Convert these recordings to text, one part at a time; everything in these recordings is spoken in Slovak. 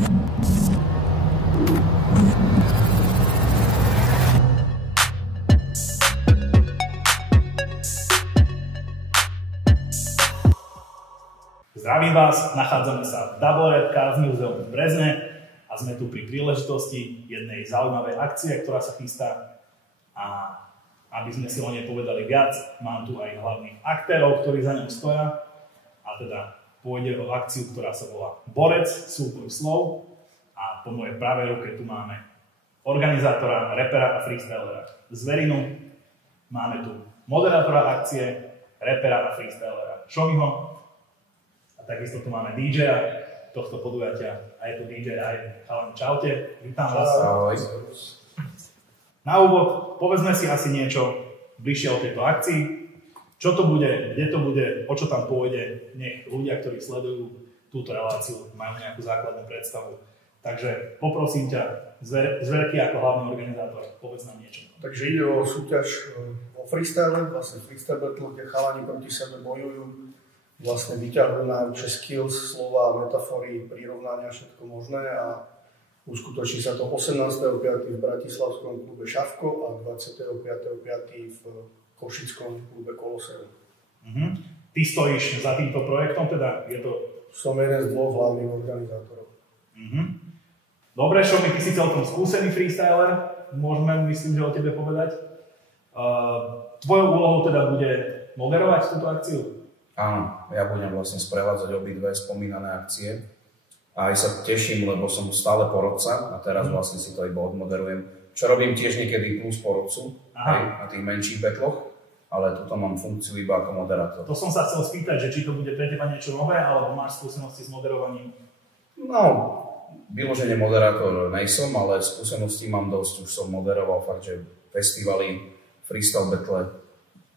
Zdravím vás, nachádzame sa v Double Red Cars Museum v Brezne a sme tu pri príležitosti jednej zaujímavej akcie, ktorá sa chystá. A aby sme si o nej povedali viac, mám tu aj hlavných aktérov, ktorí za ňou stoja. A teda pôjde o akciu, ktorá sa volá Borec, súboj slov. A po mojej pravej ruke tu máme organizátora, repera a freestylera Zverinu. Máme tu moderátora akcie, repera a freestylera Šomiho. A takisto tu máme DJ-a tohto podujatia. A je tu DJ aj Chalani, čaute. Vítam vás. Ahoj. Na úvod povedzme si asi niečo bližšie o tejto akcii. Čo to bude, kde to bude, o čo tam pôjde. Nech ľudia, ktorí sledujú túto reláciu, majú nejakú základnú predstavu. Takže poprosím ťa, Zverky ako hlavný organizátor, povedz nám niečo. Takže ide o súťaž o freestyle, vlastne freestyle battle, kde chalani proti sebe bojujú. Vlastne vyťahujú najväčšie skills, slova, metafory, prirovnania, všetko možné a uskutoční sa to 18.5. v bratislavskom klube Šavko a 25.5. v košickom klube Koloseum. Ty stojíš za týmto projektom, teda je to... Som jeden z dvoch hlavných organizátorov. Dobre, Šomi, ty si celkom skúsený freestyler, môžeme, myslím, že o tebe povedať. Tvojou úlohou teda bude moderovať túto akciu? Áno, ja budem vlastne sprevádzať obidve spomínané akcie. A aj sa teším, lebo som stále porodca a teraz vlastne si to iba odmoderujem. Čo robím tiež niekedy plus porodcu, hej, na tých menších betloch, ale tuto mám funkciu iba ako moderátor. To som sa chcel spýtať, že či to bude pre teba niečo nové, alebo máš skúsenosti s moderovaním? No, vyložene moderátor nejsom, ale skúsenosti mám dosť. Už som moderoval fakt, že festivaly, freestyle battle,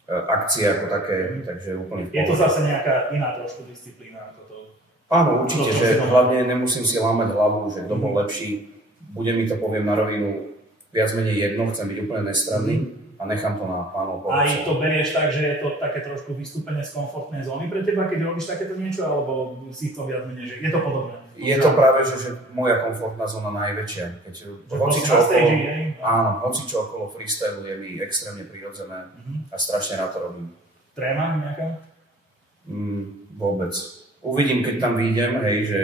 akcie ako také, takže úplne v pohode. Je to zase nejaká iná trošku disciplína ako to? Áno, určite, že hlavne nemusím si lámať hlavu, že kto bol lepší. Bude mi to, poviem na rovinu, viac menej jedno, chcem byť úplne nestranný a nechám to na pánov porodcov. Aj to berieš tak, že je to také trošku vystúpenie z komfortnej zóny pre teba, keď robíš takéto niečo, alebo si to viac menej, že je to podobné? Je to práve, že moja komfortná zóna najväčšia. Keď hocičo okolo freestylu je mi extrémne prirodzené a strašne rád to robím. Tréma nejaká? Vôbec. Uvidím, keď tam vyjdem, hej, že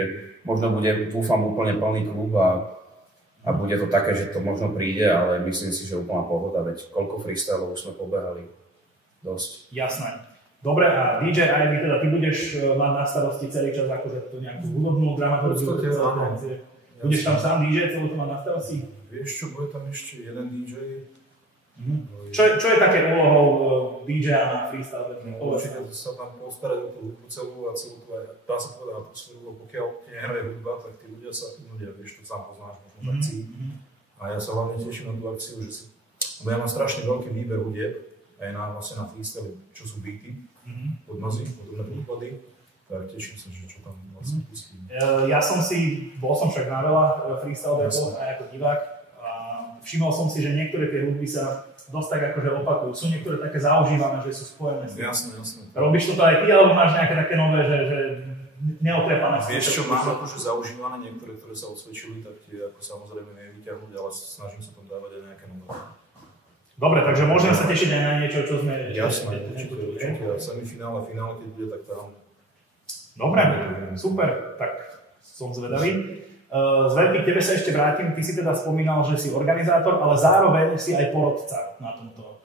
možno bude, dúfam, úplne plný klub a bude to také, že to možno príde, ale myslím si, že úplná pohoda, veď koľko freestylov už sme pobehali. Dosť. Jasné. Dobre, a DJ Ivy, teda ty budeš mať na starosti celý čas akože tú nejakú hudobnú dramaturgiu? Budeš tam sám DJ, celú to mať na starosti? Vieš čo, bude tam ešte jeden DJ. Čo je také úlohou DJ-a na freestyle? Určite sa tam postarať o tú hudbu celú a celú tú aj, dá sa povedať, atmosféru, lebo pokiaľ ti nehraje hudba, tak tí ľudia sa nudia, vieš, to sám poznáš možno v akcii. A ja sa hlavne teším na tú akciu, že si, lebo ja mám strašne veľký výber hudieb, aj vlastne na freestyle, čo sú beaty, podmazy, podobné podklady, tak teším sa, že čo tam vlastne pustím. Bol som však na veľa freestyle battle aj ako divák a všimol som si, že niektoré tie hudby sa dosť tak akože opakujú. Sú niektoré také zaužívané, že sú spojené s tým. Jasné. Robíš toto aj ty, alebo máš nejaké také nové, že neotrepané? Vieš čo, mám akože zaužívané niektoré, ktoré sa osvedčili, tak tie ako samozrejme nevyťahnuť, ale snažím sa tam dávať aj nejaké nové. Dobre, takže môžeme sa tešiť aj na niečo, čo sme... Jasné, určite. Semifinále, finále, keď bude, tak tam... Dobre, super, tak som zvedavý. Zverky, k tebe sa ešte vrátim. Ty si teda spomínal, že si organizátor, ale zároveň si aj porodca na tomto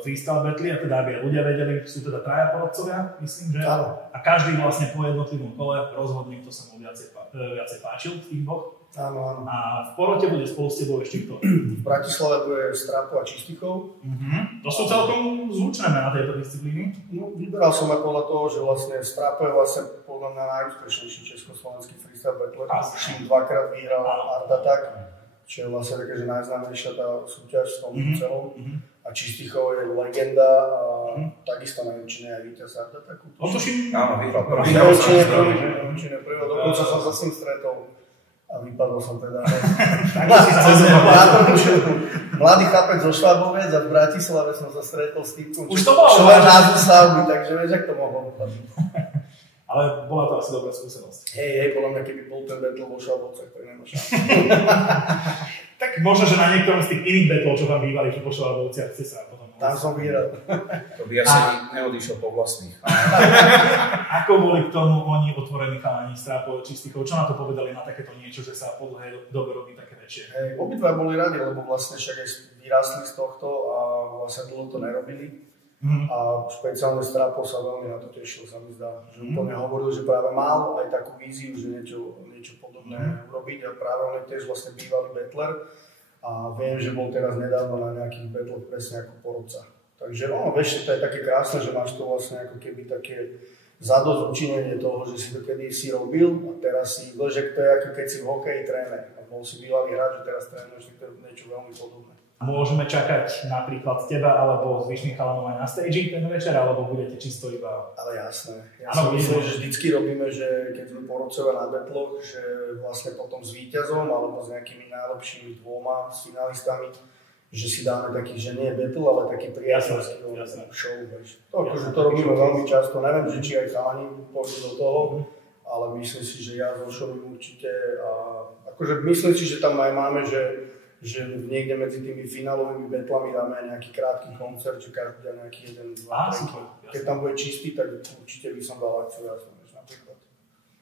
freestyle battle. A teda, aby ľudia vedeli, sú teda traja porodcovia, myslím, že? A každý vlastne po jednotlivom kole rozhodne, kto sa mu viacej páčil z tých dvoch. Áno. A v porote bude spolu s tebou ešte kto? V Bratislave bude Strapo a Čistichov. To sú celkom zvučné na tejto disciplíny. No, vyberal som aj podľa toho, že vlastne Strapo je vlastne podľa mňa najúspešnejší československý freestyle battle. Už dvakrát vyhral Art Attack, čo je vlastne také, že najznámejšia tá súťaž v tom celom. A Čistichov je legenda a takisto neviem, či aj víťaz Art Attacku. Áno, vyhral prvý. Dokonca som sa s ním stretol. A vypadol som teda. Mladý chlapec zo Švábovec a v Bratislave som sa stretol s týmkom, čo má názvu stavby, takže vieš, ak to mohlo vypadnúť. A Ale bola to asi dobrá skúsenosť. Hej, podľa mňa, keby bol ten battle vo Šalbovcach, to nemá šancu. Tak možno, že na niektorom z tých iných battle, čo vám bývali v Šalbovciach, ste sa potom... Tam som vyhral. To by asi neodišiel po vlastných. Ako boli k tomu oni otvorení chalani Strápov, Čistichov? Čo na to povedali na takéto niečo, že sa po dlhej dobe robí také väčšie? Hej, obidva boli radi, lebo vlastne však aj vyrastli z tohto a vlastne dlho to nerobili. A špeciálne Strápov sa veľmi na to tešil, sa mi zdá. Že úplne hovoril, že práve mal aj takú víziu, že niečo podobné urobiť a práve on je tiež vlastne bývalý battler. A viem, že bol teraz nedávno na nejakých battloch presne ako porodca. Takže vieš, to je také krásne, že máš to vlastne ako keby také zadosťučinenie toho, že si to kedysi robil a teraz si, že to je ako keď si v hokeji tréner a bol si bývalý hráč, že teraz trénuješ niečo veľmi podobné. Môžeme čakať napríklad teba alebo zvyšných chalanov aj na stage ten večer, alebo budete čisto iba... Ale jasné. Ja si myslím, že vždycky robíme, že keď sme porodcovia na battloch, že vlastne potom s víťazom alebo s nejakými najlepšími dvoma finalistami, že si dáme taký, že nie battle, ale taký priateľský show. To robíme veľmi často. Neviem, že či aj chalani pôjdu do toho, ale myslím si, že ja so Šovým určite. A akože myslím si, že tam aj máme, že niekde medzi tými finálovými batlami dáme aj nejaký krátky koncert, že každý dá nejaký jeden, dva, keď tam bude čistý, tak určite by som dal akciu napríklad.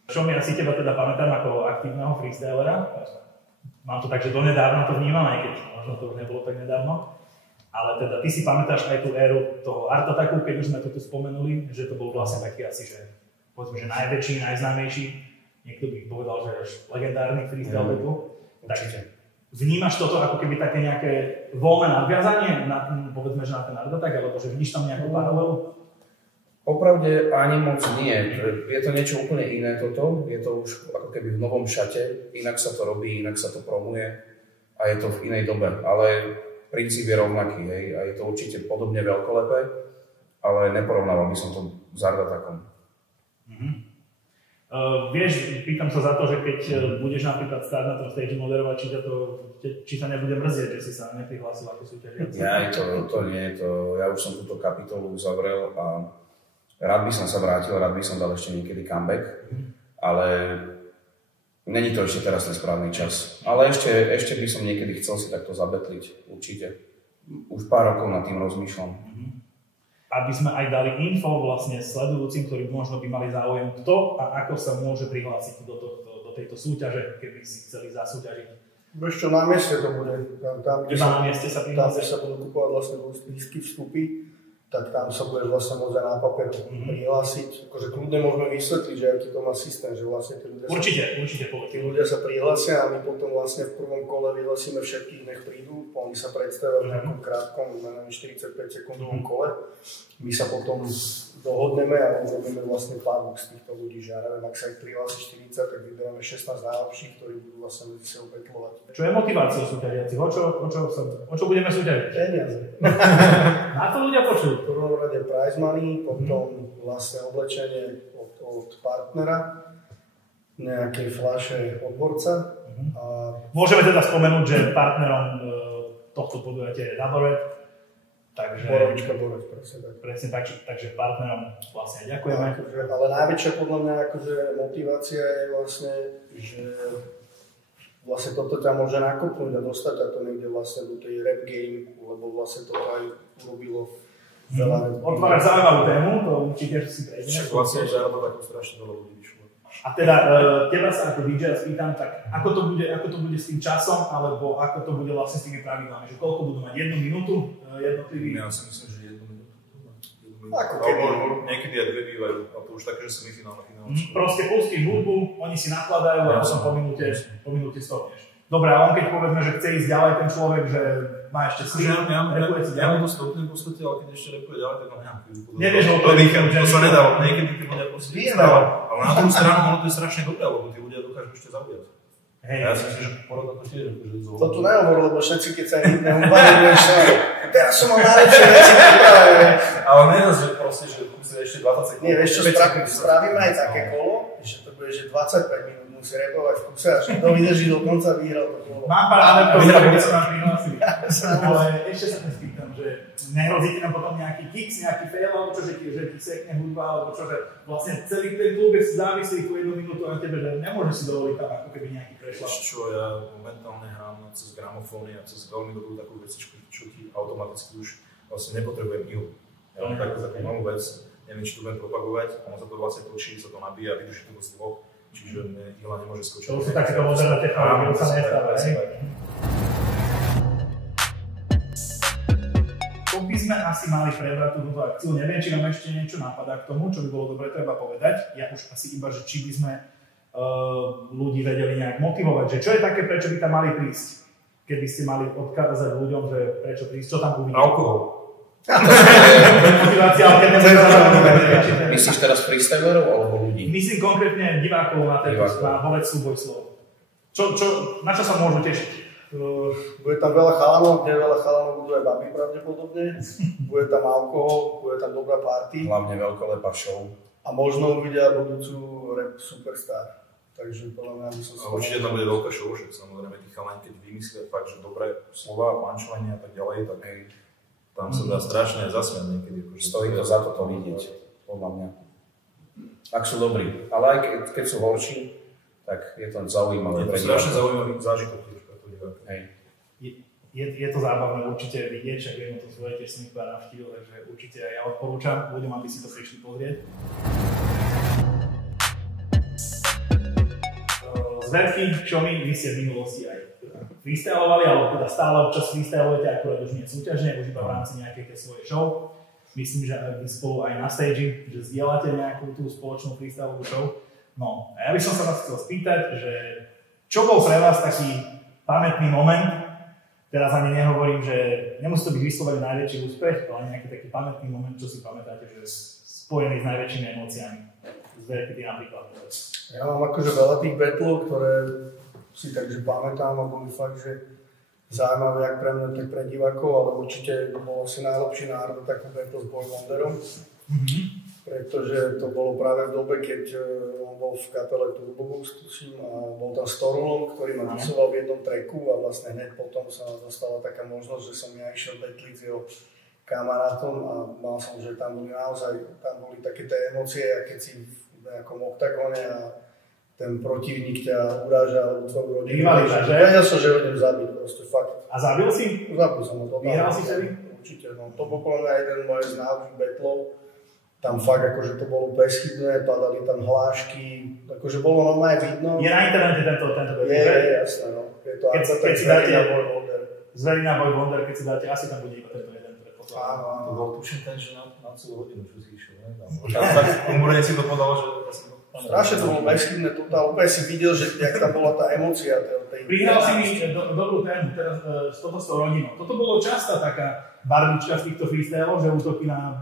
Čo mi asi teba teda pamätám ako aktívneho freestylera, mám to tak, že donedávna to vnímam, aj keď možno to už nebolo tak nedávno, ale teda ty si pamätáš aj tú éru toho Art Attacku, keď už sme to tu spomenuli, že to bol vlastne taký asi, že povedzme, že najväčší, najznámejší, niekto by povedal, že až legendárny freestyle battle. Takže vnímaš toto ako keby také nejaké voľné nadviazanie, povedzme, že na ten Art Attack, alebo že vidíš tam nejakú paralelu? Popravde ani moc nie. Je to niečo úplne iné toto. Je to už ako keby v novom šate. Inak sa to robí, inak sa to promuje a je to v inej dobe. Ale princíp je rovnaký, hej. A je to určite podobne veľkolepé, ale neporovnával by som to s Art Attackom. Vieš, pýtam sa za to, že keď budeš napríklad stáť na tom stage moderovať, či sa nebude mrzieť, že si sa neprihlásil ako súťažiaci. Ja, to nie, ja už som túto kapitolu uzavrel a rád by som sa vrátil, rád by som dal ešte niekedy comeback, ale není to ešte teraz ten správny čas. Ale ešte by som niekedy chcel si takto zabetliť, určite. Už pár rokov nad tým rozmýšľam. Aby sme aj dali info vlastne sledujúcim, ktorí možno by mali záujem, kto a ako sa môže prihlásiť do tejto súťaže, keby si chceli zasúťažiť. Vieš čo, na mieste to bude. Tam, kde na mieste sa prihlásiť? Tam, kde sa budú kupovať vlastne lístky vstupy, tak tam sa budeš vlastne môcť aj na papier prihlásiť. Akože kľudne môžeme vysvetliť, že aký to má systém, že vlastne tí ľudia tí ľudia sa prihlásia a my potom vlastne v prvom kole vyhlasíme všetkých, nech prídu, oni sa predstavia v nejakom krátkom, 45 sekundovom kole. My sa potom dohodneme a robíme vlastne pár z týchto ľudí, že ja neviem, ak sa ich prihlási 40, tak vyberáme 16 najlepších, ktorí budú vlastne medzi sebou betlovať. Čo je motiváciou súťažiacich? O čo budeme súťažiť? Peniaze. Na to ľudia počujú. V prvom rade prize money, potom vlastne oblečenie od partnera, nejakej fľaše odborca. A môžeme teda spomenúť, že partnerom tohto podujatia je Daboret. Takže Borovička, presne tak, takže partnerom vlastne ďakujeme. Ale najväčšia podľa mňa akože motivácia je vlastne, že vlastne toto ťa môže nakopnúť a dostať a to niekde vlastne do tej rap game, lebo vlastne to aj urobilo veľa. Otváraš zaujímavú tému, to určite si prejdeme. Však vlastne žiadno takú strašne veľa ľudí vyšlo. A teda teba sa ako DJ spýtam, tak ako to bude s tým časom, alebo ako to bude vlastne s tými pravidlami, že koľko budú mať 1 minútu jednotlivý? Ja si myslím, že 1 minútu. Ako keby. Niekedy aj 2 bývajú, a to už také, že semifinálne, finálne. Proste pustí hudbu, oni si nakladajú a potom po minúte stopneš. Dobre, a on keď povedzme, že chce ísť ďalej ten človek, že má ešte slín, repuje si ďalej. Ja mu to stopnem v podstate, ale keď ešte repuje ďalej, tak mám nejakú výzvu. Nevieš ho to sa nedá, niekedy tí ľudia proste stáva. Ale na druhú stranu ono to je strašne dobré, lebo tí ľudia dokážu ešte zaujať. Hej. Ja si myslím, že porada to tiež akože zvolí. To tu nehovor, lebo všetci, keď sa neuvajú, teraz som mal najlepšie veci pripravené. Ale nie, že proste, že musí ešte 20 sekúnd. Nie, vieš čo, spravíme aj také kolo, že to bude, že 25 minút musí repovať v kuse, až kto vydrží do konca, vyhral to kolo. Mám pár adeptov, ktorí sa nám prihlasili. Ale ešte sa spýtam, že nehrozí ti nám potom nejaký kicks, nejaký fail, alebo čo, že ti sekne hudba, alebo čo, že vlastne celý ten klub je závislý tú 1 minútu na tebe, že nemôžeš si dovoliť tam ako keby nejaký prešľap. Čo ja momentálne hrám cez gramofóny a cez veľmi dobrú takú vecičku, čo ti automaticky už vlastne nepotrebujem ihu. Ja mám takú malú vec, neviem, či to budem propagovať, ono sa to vlastne točí, sa to nabíja, vydrží to z dvoch, čiže ihla nemôže skočiť. To sú takéto moderné technológie, to sa nestáva, hej? To by sme asi mali prebrať túto akciu, neviem, či nám ešte niečo napadá k tomu, čo by bolo dobre treba povedať. Ja už asi iba, že či by sme ľudí vedeli nejak motivovať, že čo je také, prečo by tam mali prísť? Keby ste mali odkázať ľuďom, že prečo prísť, čo tam uvidíte? Alkohol. Motivácia, ale keď nebudeme Myslíš teraz freestylerov alebo ľudí? Myslím konkrétne divákov na bolec súboj slov. Na čo sa môžu tešiť? Bude tam veľa chalanov, kde veľa chalanov budú aj baby pravdepodobne. Bude tam alkohol, bude tam dobrá party. Hlavne veľkolepá show. A možno uvidia budúcu rap superstar. Takže podľa mňa by som sa... Určite tam bude veľká show, že samozrejme tí chalani, keď vymyslia fakt, že dobré slova, punchline a tak ďalej, tak tam sa dá strašne zasmiať niekedy. Stojí to za to vidieť, podľa mňa. Ak sú dobrí, ale aj keď sú horší, tak je to zaujímavé. Je to strašne zaujímavý zážitok pre to diváka. Je to zábavné určite vidieť, však viem o to svoje tesný pár navštívil, takže určite aj ja odporúčam ľuďom, aby si to prišli pozrieť. Zvedky, Šomy, vy ste v minulosti aj freestylovali, alebo teda stále občas freestylujete, akurát už nie súťažne, už iba v rámci nejakej tej svojej show. Myslím, že vy spolu aj na stage, že zdieľate nejakú tú spoločnú freestylovú show. No, a ja by som sa vás chcel spýtať, že čo bol pre vás taký pamätný moment? Teraz ani nehovorím, že nemusí to byť vyslovene najväčší úspech, ale nejaký taký pamätný moment, čo si pamätáte, že spojený s najväčšími emóciami. Zvedky ty napríklad. Ja mám akože veľa tých battlov, ktoré si takže pamätám a boli fakt, že zaujímavé jak pre mňa, tak pre divákov, ale určite bol asi najlepší národ takú battle s Boy Wonderom. Pretože to bolo práve v dobe, keď on bol v kapele Turbo Boost, tuším, a bol tam Storulom, ktorý ma disoval v jednom tracku a vlastne hneď potom sa dostala taká možnosť, že som ja išiel battliť s jeho kamarátom a mal som, že tam boli naozaj, tam boli také tie emócie, a keď si v nejakom oktagóne a ten protivník ťa uráža alebo tvoju rodinu. Rivalita, že? Vedel som, že ho idem zabiť, proste fakt. A zabil si? Zabil som ho. Vyhral si vtedy? Určite, no. To bol podľa mňa jeden môj z najlepších battlov. Tam fakt akože to bolo bezchybné, padali tam hlášky, akože bolo normálne vidno. Je na internete tento battle? Je, jasné, no. Je to keď si dáte Boy Wonder. Zverina Boy Wonder, keď si dáte, asi tam bude iba tento jeden predpoklad. Áno. To bol tuším ten, že na celú hodinu, čo si išiel, ne? Tak umúrene si to podal, že... Strašne to bolo bezchybné, totál, úplne si videl, že jak tam bola tá emócia. Prihral si mi dobrú tému, teraz toto s tou rodinou. Toto bolo častá taká barvička z týchto freestyleov, že útoky na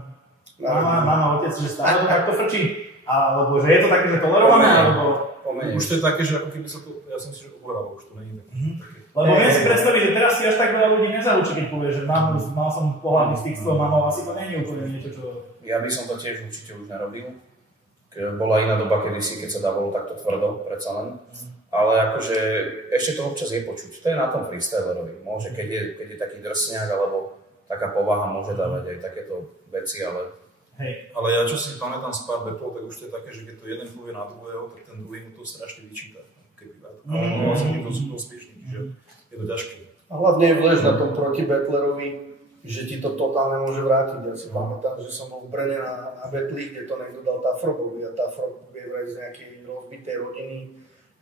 mama, otec, že stále to takto frčí. Alebo že je to také, že tolerované, alebo... Už to je také, že ako keby sa to, ja som si, že uhralo, už to není také. Lebo viem si predstaviť, že teraz si až tak veľa ľudí nezaučí, keď povie, že mal som pohľadný styk s tvojou mamou, asi to nie je úplne niečo, čo... Ja by som to tiež určite už nerobil. Bola iná doba kedysi, keď sa dávalo takto tvrdo, predsa len. Ale akože ešte to občas je počuť. To je na tom freestylerovi. Môže, keď je taký drsňák, alebo taká povaha, môže dávať aj takéto veci, ale... Hej. Ale ja čo si pamätám z pár battlov, tak už to je také, že keď to jeden povie na druhého, tak ten druhý mu to strašne vyčíta. Ale vlastne to sú úspešní, že je to ťažké. A hlavne je vlež na tom proti battlerovi, že ti to totálne môže vrátiť. Ja si pamätám, že som bol v Brne na battli, kde to niekto dal Tafrogovi a Tafrog je vraj z nejakej rozbitej rodiny,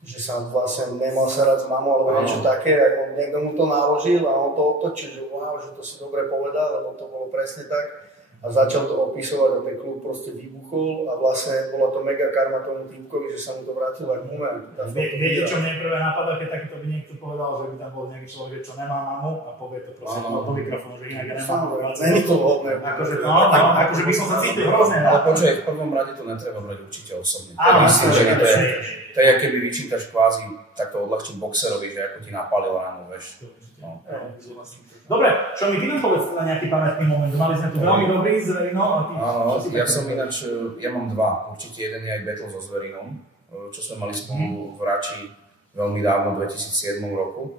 že sa vlastne nemal sa rád s mamou alebo niečo také, a niekto mu to naložil a on to otočil, že wow, že to si dobre povedal, lebo to bolo presne tak. A začal to opisovať a ten klub proste vybuchol a vlastne bola to mega karma tomu týpkovi, že sa mu to vrátilo aj bumerang. Viete, čo mne prvé napadá, keď takto by niekto povedal, že by tam bol nejaký človek, čo nemá mamu a povie to proste po mikrofónu, že inak ja nemám motiváciu. Není to vhodné. Akože by som sa cítil hrozne. Ale počuj, v prvom rade to netreba brať určite osobne. Áno, to je, keby vyčítaš kvázi takto odľahčiť boxerovi, že ako ti napálil ránu, vieš. Dobre, čo mi ty nám povedz na nejaký pamätný moment? Mali sme tu veľmi dobrý Zverino a ty... Áno, ja som ináč, ja mám dva. Určite jeden je aj battle so Zverinom. čo sme mali spolu v Rači veľmi dávno, v 2007 roku.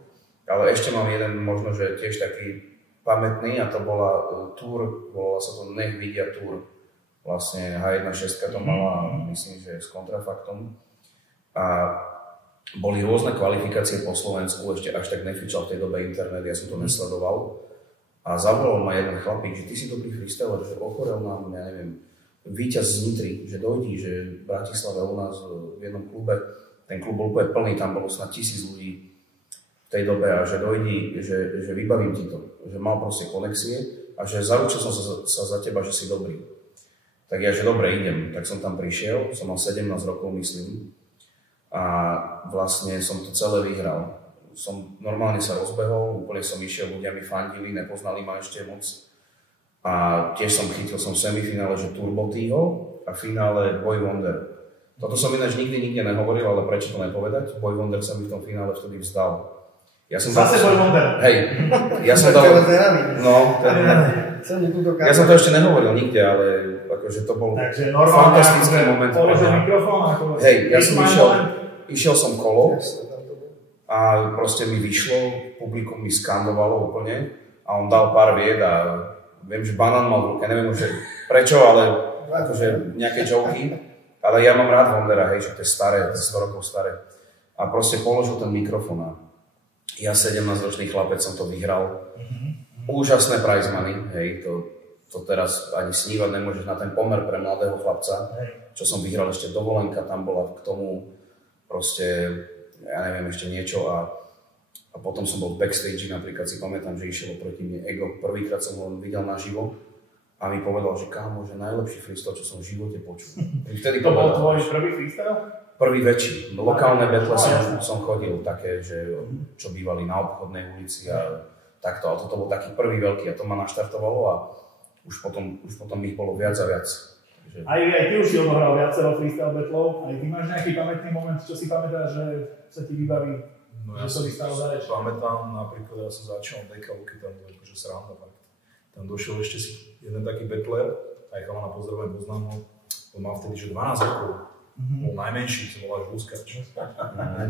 Ale ešte mám jeden možno, že tiež taký pamätný a to bola túr, volala sa to Nech vidia túr. Vlastne H1.6 to mala, myslím, že s kontrafaktom. A boli rôzne kvalifikácie po Slovensku, ešte až tak nefičal v tej dobe internet, ja som to nesledoval. A zavolal ma jeden chlapík, že ty si dobrý freestyler, že ochorel nám, ja neviem, víťaz z Nitry, že dojdi, že v Bratislave u nás v jednom klube, ten klub bol úplne plný, tam bolo snad 1000 ľudí v tej dobe a že dojdi, že vybavím ti to, že mal proste konexie a že zaručil som sa za teba, že si dobrý. Tak ja, že dobre, idem, tak som tam prišiel, som mal 17 rokov, myslím, a vlastne som to celé vyhral. Som normálne sa rozbehol, úplne som išiel, ľudia mi fandili, nepoznali ma ešte moc. A tiež som chytil v semifinále, že Turbo Týho a v finále Boy Wonder. Toto som ináč nikde nehovoril, ale prečo to nepovedať? Boy Wonder sa mi v tom finále vtedy vzdal. Ja som zase Boy Wonder. Hej, ja som dal... No, ja som to ešte nehovoril nikde, ale akože to bol fantastický moment. Hej, ja som išiel som kolo a proste mi vyšlo, publikum mi skandovalo úplne a on dal pár vied a viem, že banán mal v ruke, neviem už prečo, ale akože nejaké joky, ale ja mám rád Wondera, hej, že to je staré, to je 100 rokov staré a proste položil ten mikrofón a ja 17-ročný chlapec som to vyhral, úžasné prize money, hej, to teraz ani snívať nemôžeš na ten pomer pre mladého chlapca, čo som vyhral ešte dovolenka, tam bola k tomu proste, ja neviem, ešte niečo a potom som bol v backstage, napríklad si pamätám, že išiel proti mne Ego, prvýkrát som ho videl naživo a mi povedal, že kámo, že najlepší freestyle, čo som v živote počul. Vtedy to bol tvoj prvý freestyle? Prvý väčší. Lokálne battle som chodil také, že čo bývali na Obchodnej ulici a takto, ale toto bol taký prvý veľký a to ma naštartovalo a už potom ich bolo viac a viac. Aj ty už si odohral viacero freestyle battlov, aj ty máš nejaký pamätný moment, čo si pamätáš, že sa ti vybaví, no že to vystalo za reč? Pamätám napríklad, ja som začal DKU, keď tam bol akože sranda fakt. Tam došiel ešte si jeden taký battler, aj chalana pozdravujem, poznám ho, on mal vtedy, že 12 rokov, bol najmenší, sa volá Žúskač.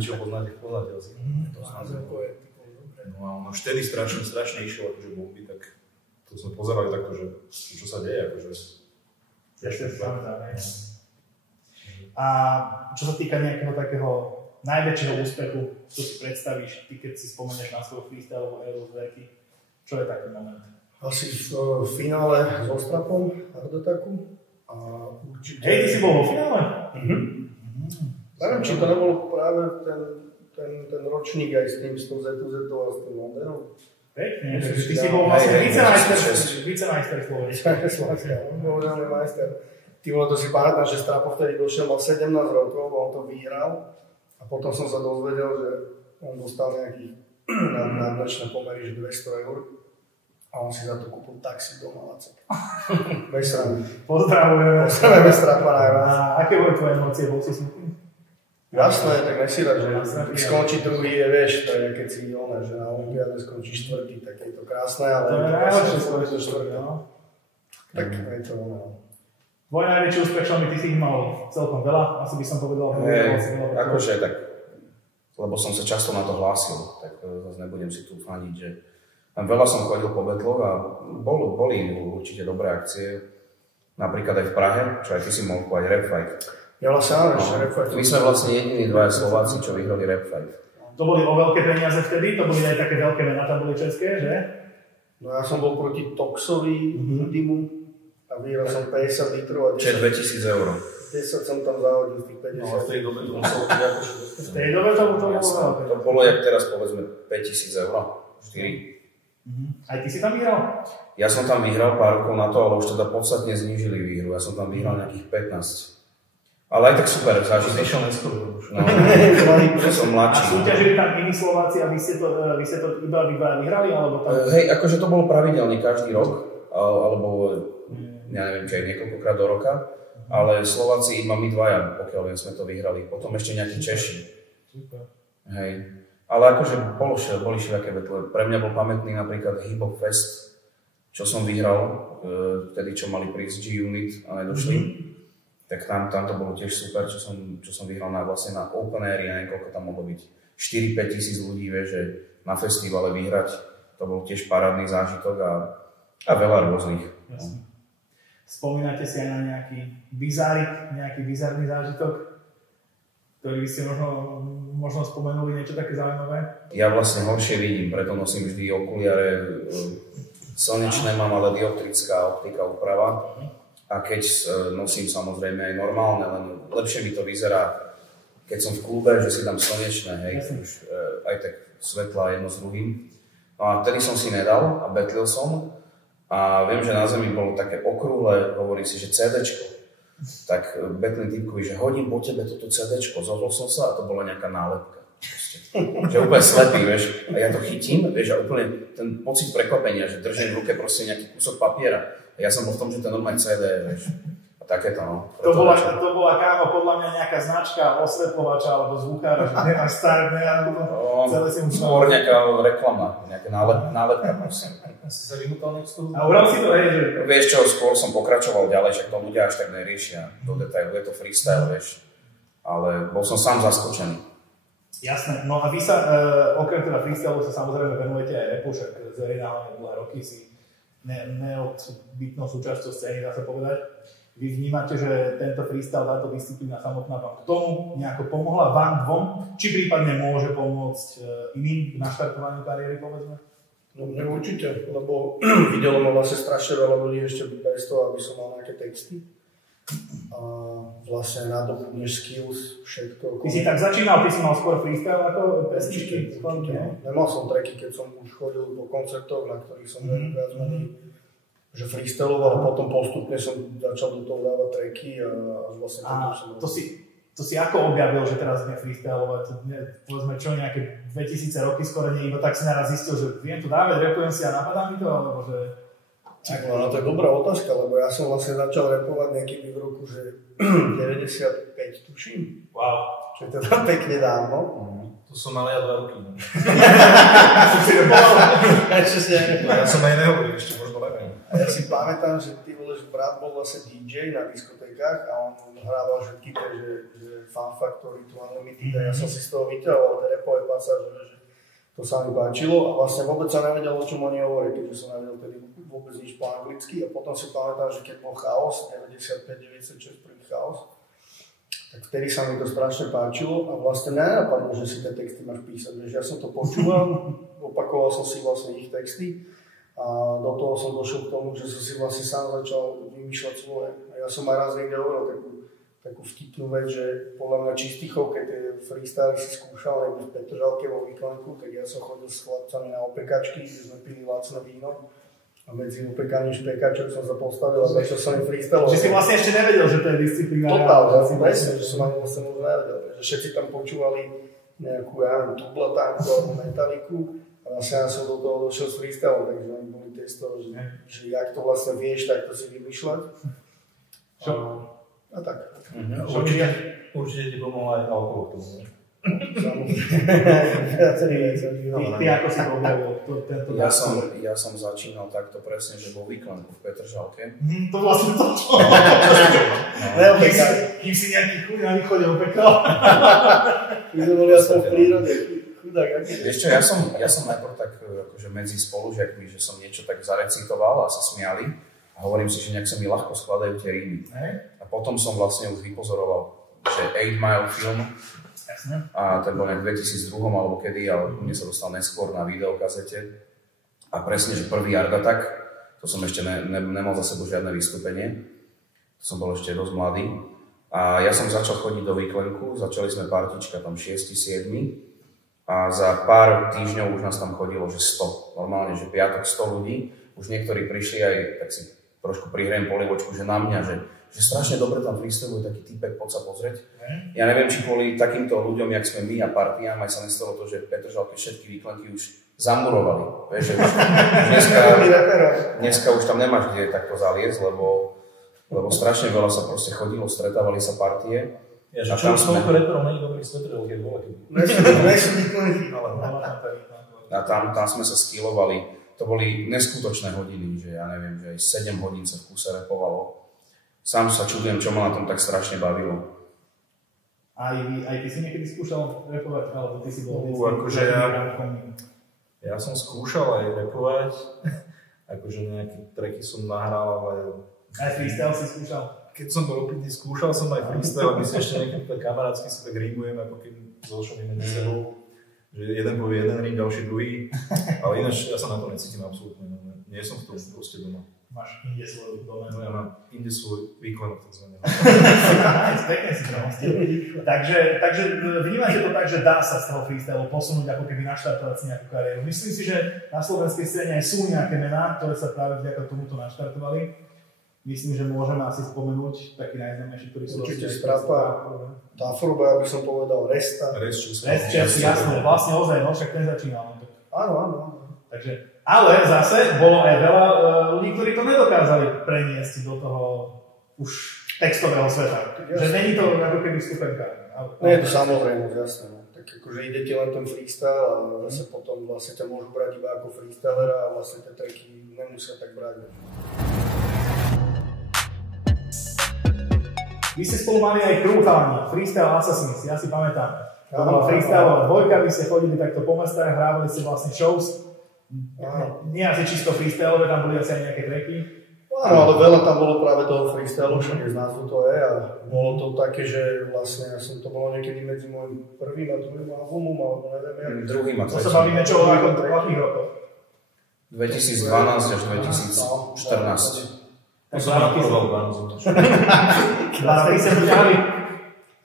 Niečo poznáte asi. No a on už vtedy strašne išiel akože bomby, tak to sme pozerali takto, že čo sa deje, akože A čo sa týka nejakého takého najväčšieho úspechu, čo si predstavíš, ty keď si spomeneš na svoju freestylovú éru z Verky, čo je taký moment? Asi v finále s Ostrapom, Ardotaku a určite... Hej, ty si bol vo finále? Neviem, či to nebol práve ten ročník aj s tým, s tou ZZ a s tým Londonom. Pekne, takže ty si bol vlastne vicemajster Slovenska. On bol veľmi majster. Ty vole, to si pamätám, že Strapo vtedy došiel, mal 17 rokov, on to vyhral a potom som sa dozvedel, že on dostal nejakých na dnešné pomery, že 200 eur a on si za to kúpil taxi do Malacek. Bez srandy. Pozdravujeme. Pozdravujeme Strapa najviac. A aké boli tvoje emócie, bol si smutný? Jasné, tak nesídať, že skončí druhý je, vieš, to je keď si že na Olympiáde skončí štvrtý, tak je to krásne, ale... To je najhoršie skončí štvrtý, no. Tak je to ono. Tvoj najväčší úspech, čo ty si ich mal celkom veľa, asi by som povedal. Akože tak, lebo som sa často na to hlásil, tak zase nebudem si tu faniť, že veľa som chodil po betloch a boli určite dobré akcie, napríklad aj v Prahe, čo aj ty si mohol povedať Rap Fight. Ja vlastne áno, Rap Fight. My sme vlastne jediní dvaja Slováci, čo vyhrali Rap Fight. To boli o veľké peniaze vtedy, to boli aj také veľké mená, tam boli české, že? No ja som bol proti Toxovi, Dimu a vyhral som 50 litrov a 10... Čiže 2000 eur. 10 som tam zahodil z tých 50. No a v tej dobe to muselo byť ako v tej dobe to bolo veľké. To bolo, jak teraz povedzme, 5000 eur. 4. Aj ty si tam vyhral? Ja som tam vyhral pár rokov na to, ale už teda podstatne znížili výhru. Ja som tam vyhral nejakých 15. Ale aj tak super, zážitok. Vyšiel neskôr už. No, som mladší. A súťažili tam iní Slováci a vy ste to iba vyhrali? Alebo tam... Hej, akože to bolo pravidelne každý rok, alebo ja neviem, či aj niekoľkokrát do roka, ale Slováci iba my dvaja, pokiaľ viem, sme to vyhrali. Potom ešte nejakí Češi. Super. Hej. Ale akože boli všelijaké betle. Pre mňa bol pamätný napríklad Hip Hop Fest, čo som vyhral, vtedy čo mali prísť G-Unit a nedošli. tak tam to bolo tiež super, čo som vyhral vlastne na Open Air, ja neviem, koľko tam mohlo byť, 4-5 tisíc ľudí, vieš, že na festivale vyhrať, to bol tiež parádny zážitok a veľa rôznych. Jasne. Spomínate si aj na nejaký bizarný zážitok, ktorý by ste možno spomenuli niečo také zaujímavé? Ja vlastne horšie vidím, preto nosím vždy okuliare, slnečné mám, ale dioptrická optika úprava. A keď nosím samozrejme aj normálne, len lepšie mi to vyzerá, keď som v klube, že si dám slnečné, hej, už aj tak svetla jedno s druhým. No a vtedy som si nedal a betlil som a viem, že na zemi bolo také okrúhle, hovorí si, že CDčko. Tak betlím typkovi, že hodím po tebe toto CDčko, zohol som sa a to bola nejaká nálepka. Že úplne slepý, vieš, a ja to chytím, vieš, a úplne ten pocit prekvapenia, že držím v ruke proste nejaký kúsok papiera. A ja som bol v tom, že to je normálne CD, vieš, a takéto, no. To bola kámo, podľa mňa nejaká značka osvetľovača alebo zvukára, že nemáš staré, celé si musel... Skôr nejaká reklama, nejaká nálepka, proste. Si sa vyhútal niekto? A ural si to, hej, že... Vieš čo, skôr som pokračoval ďalej, však to ľudia až tak neriešia do detailu, je to freestyle, vieš. Ale bol som sám zaskočený. Jasné, no a vy sa, okrem teda freestylu sa samozrejme venujete aj rapu, však Zverina hlavne dlhé roky si neodbytnou súčasťou scény, dá sa povedať. Vy vnímate, že tento freestyle, táto disciplína samotná vám k tomu nejako pomohla vám dvom, či prípadne môže pomôcť iným k naštartovaniu kariéry, povedzme? No mne určite, lebo videlo ma vlastne strašne veľa ľudí ešte bez toho, aby som mal nejaké texty. A vlastne nadobudneš skills, všetko. Ty si tak začínal, ty si mal skôr freestyle ako pesničky? Nemal som tracky, keď som už chodil po koncertoch, na ktorých som viac menej že freestyloval a potom postupne som začal do toho dávať tracky a vlastne to si ako objavil, že teraz idem freestylovať? Povedzme čo, nejaké 2000 roky skoro nie, iba tak si naraz zistil, že viem to dávať, rapujem si a napadá mi to, alebo že... No to je dobrá otázka, lebo ja som vlastne začal rapovať niekedy v roku, že 95 tuším. Wow. Čo je teda pekne dávno. To som mal ja 2 roky. Ja som aj nehovoril, ešte možno neviem. A ja si pamätám, že ty vole, že brat bol vlastne DJ na diskotékach a on hrával všetky tie, že Fun Factory, tu Unlimited a ja som si z toho vyťahoval tie rapové pasáže, že to sa mi páčilo a vlastne vôbec sa nevedel, o čom oni hovorí, keďže som nevedel tedy vôbec nič po anglicky a potom si pamätám, že keď bol Chaos, 95-96 prvý Chaos, tak vtedy sa mi to strašne páčilo a vlastne nenapadlo, že si tie texty máš písať, že ja som to počúval, opakoval som si vlastne ich texty a do toho som došiel k tomu, že som si vlastne sám začal vymýšľať svoje. A ja som aj raz niekde hovoril takú vtipnú vec, že podľa mňa Čistichovke tie freestyly si skúšal niekde v Petržalke vo výklenku, tak ja som chodil s chlapcami na opekačky, kde sme pili lacné víno. A medzi opekaním špekačok som sa postavil a začal som im freestylovať. Že si vlastne ešte nevedel, že to je disciplína. Totálne, ja si presne, že som ani vlastne možno nevedel. Že všetci tam počúvali nejakú, ja neviem, Tublatánku alebo Metaliku a vlastne ja som do toho došiel s freestylom, takže oni boli testov, že jak to vlastne vieš, tak to si vymýšľať. A tak. Určite ti pomohol aj alkohol k tomu. Ty ako si to objavil? Ja som začínal takto presne, že vo výklenku v Petržalke. To vlastne to. Kým si nejaký chuj na východe opekal. My sme boli aspoň v prírode. Vieš čo, ja som najprv tak akože medzi spolužiakmi, že som niečo tak zarecitoval a sa smiali a hovorím si, že nejak sa mi ľahko skladajú tie rímy. A potom som vlastne už vypozoroval, že 8 Mile film. A to bol nejak v 2002 alebo kedy, ale mne sa dostal neskôr na videokazete. A presne, že prvý Art Attack, to som ešte nemal za sebou žiadne vystúpenie. To som bol ešte dosť mladý. A ja som začal chodiť do výklenku, začali sme partička tam 6. 7. A za pár týždňov už nás tam chodilo, že 100. Normálne, že piatok 100 ľudí. Už niektorí prišli aj, tak si trošku prihrejem polievočku, že na mňa, že strašne dobre tam freestyluje taký typek, poď sa pozrieť. Ja neviem, či kvôli takýmto ľuďom, jak sme my a partiám, aj sa nestalo to, že v Petržalke všetky výklenky už zamurovali. Vieš, že už dneska už tam nemáš kde takto zaliesť, lebo strašne veľa sa proste chodilo, stretávali sa partie. Ja, že čo už svojho reperov není dobrý z Petržalke vole. A tam sme sa skillovali. To boli neskutočné hodiny, že ja neviem, že aj 7 hodín sa v kuse repovalo. sám sa čudujem, čo ma na tom tak strašne bavilo. Aj ty si niekedy skúšal repovať, alebo ty si bol akože ja som skúšal aj repovať, akože nejaké tracky som nahral, ale... Aj freestyle si skúšal? Keď som bol opitný, skúšal som aj freestyle, my si ešte nejaké kamarátsky si tak rímujeme, ako keď zložíme medzi sebou. Že jeden povie jeden rím, ďalší druhý, ale ináč ja sa na to necítim absolútne, nie som v tom proste doma. Máš inde svoju doménu. No ja mám inde svoj výklenok, to znamená. Pekne si to vlastne. Takže vnímate to tak, že dá sa z toho freestylu posunúť, ako keby naštartovať si nejakú kariéru. Myslím si, že na slovenskej scéne aj sú nejaké mená, ktoré sa práve vďaka tomuto naštartovali. Myslím, že môžeme asi spomenúť taký najznámejší, ktorý sú určite Strapa, Tafruba, aby som povedal, Resta. Rest Český, jasné, vlastne ozaj, no však ten začínal. Áno. Takže, ale zase bolo aj veľa ľudí, ktorí to nedokázali preniesť do toho už textového sveta. Že není to ako keby vstupenka. Nie je to samozrejme, jasné. Tak akože idete len ten freestyle a zase potom vlastne ťa môžu brať iba ako freestylera a vlastne tie tracky nemusia tak brať. Vy ste spolu mali aj crew chalani, Freestyle Assassins, ja si pamätám. To bola freestyleová dvojka, vy ste chodili takto po mestách, hrávali ste vlastne shows. Nie asi čisto freestyleové, tam boli asi aj nejaké tracky. Áno, ale veľa tam bolo práve toho freestylu, však z názvu to je a bolo to také, že vlastne ja som to bolo niekedy medzi môjim prvým a druhým albumom, alebo neviem jak. Druhým a tretím. To sa bavíme čo o akých rokoch? 2012 až 2014. To som naporval Bánu. 2 roky ste to ťahali?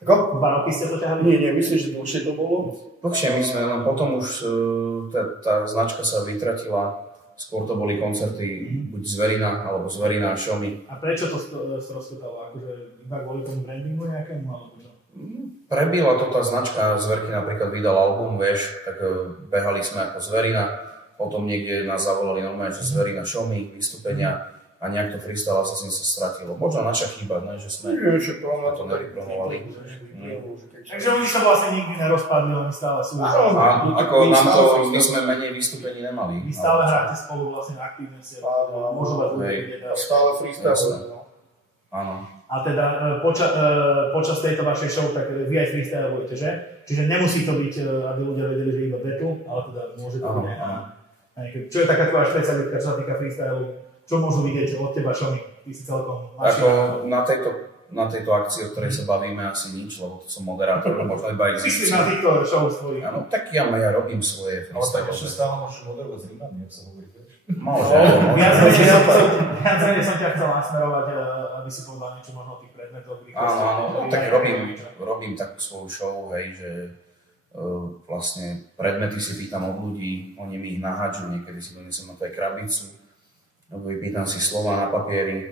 Ako? 2 roky ste to ťahali? Nie, myslím, že dlhšie to bolo. Dlhšie my sme, len potom už tá značka sa vytratila. Skôr to boli koncerty buď Zverina, alebo Zverina a Šomy. A prečo to rozkutalo? Akože iba kvôli tomu brandingu nejakému? Alebo čo? Prebila to tá značka, Zverky napríklad vydal album, vieš, tak behali sme ako Zverina. Potom niekde nás zavolali normálne, že Zverina, Šomy, vystúpenia. A nejak to freestyle sa stratilo. Možno naša chyba, ne, že sme to nevypromovali. Takže oni sa vlastne nikdy nerozpadli, len stále sú. Ako nám to, my sme menej vystúpení nemali. Vy stále hráte spolu vlastne aktívne si. Môžu vás uvedieť. Stále freestyle. Áno. A teda počas tejto vašej show, tak vy aj freestylujete, že? Čiže nemusí to byť, aby ľudia vedeli, že iba battle, ale teda môže to byť nejaké. Čo je taká tvoja špecialitka, čo sa týka freestylu? Čo môžu vidieť od teba, Šomy? Ty si celkom ako na tejto akcii, o ktorej sa bavíme, asi nič, lebo to som moderátor, možno iba Myslím existujú. na týchto show svojich. Áno, tak ja robím svoje freestyle. Ale tak ešte stále môžeš moderovať s rýmami, ak sa hovorí, vieš? Môže. Viac menej som ťa chcel nasmerovať, aby si povedal niečo možno o tých predmetoch. Áno, tak robím takú svoju show, hej, že vlastne predmety si pýtam od ľudí, oni mi ich nahádžu, niekedy si donesem na to aj krabicu. Vypýtam si slova na papieri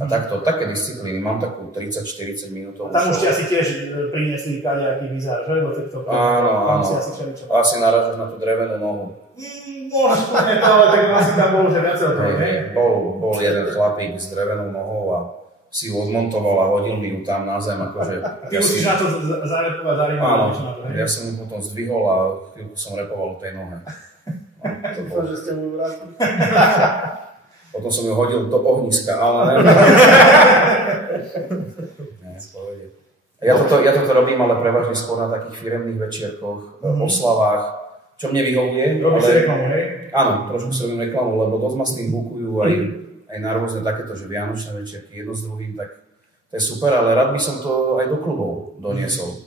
a takto, také disciplíny, mám takú 30-40 minútovú show. Tam už ti asi tiež priniesli kadejaký bizár, že? Do týchto áno. Asi narážaš na tú drevenú nohu. Možno nie to, ale tak asi tam bol, že viacej o toho, nie? Bol jeden chlapík s drevenou nohou a si ju odmontoval a hodil mi ju tam na zem, akože... Ty musíš na to zarepovať, zarímať. Áno, ja som ju potom zdvihol a chvíľku som repoval o tej nohe. Dúfam, že ste mu vrátili. Potom som ju hodil do ohniska, ale ja toto robím, ale prevažne skôr na takých firemných večierkoch, oslavách, čo mne vyhovuje. Robíš si reklamu, hej? Áno, trošku si robím reklamu, lebo dosť ma s tým bukujú aj na rôzne takéto, že vianočné večierky, jedno s druhým, tak to je super, ale rád by som to aj do klubov doniesol.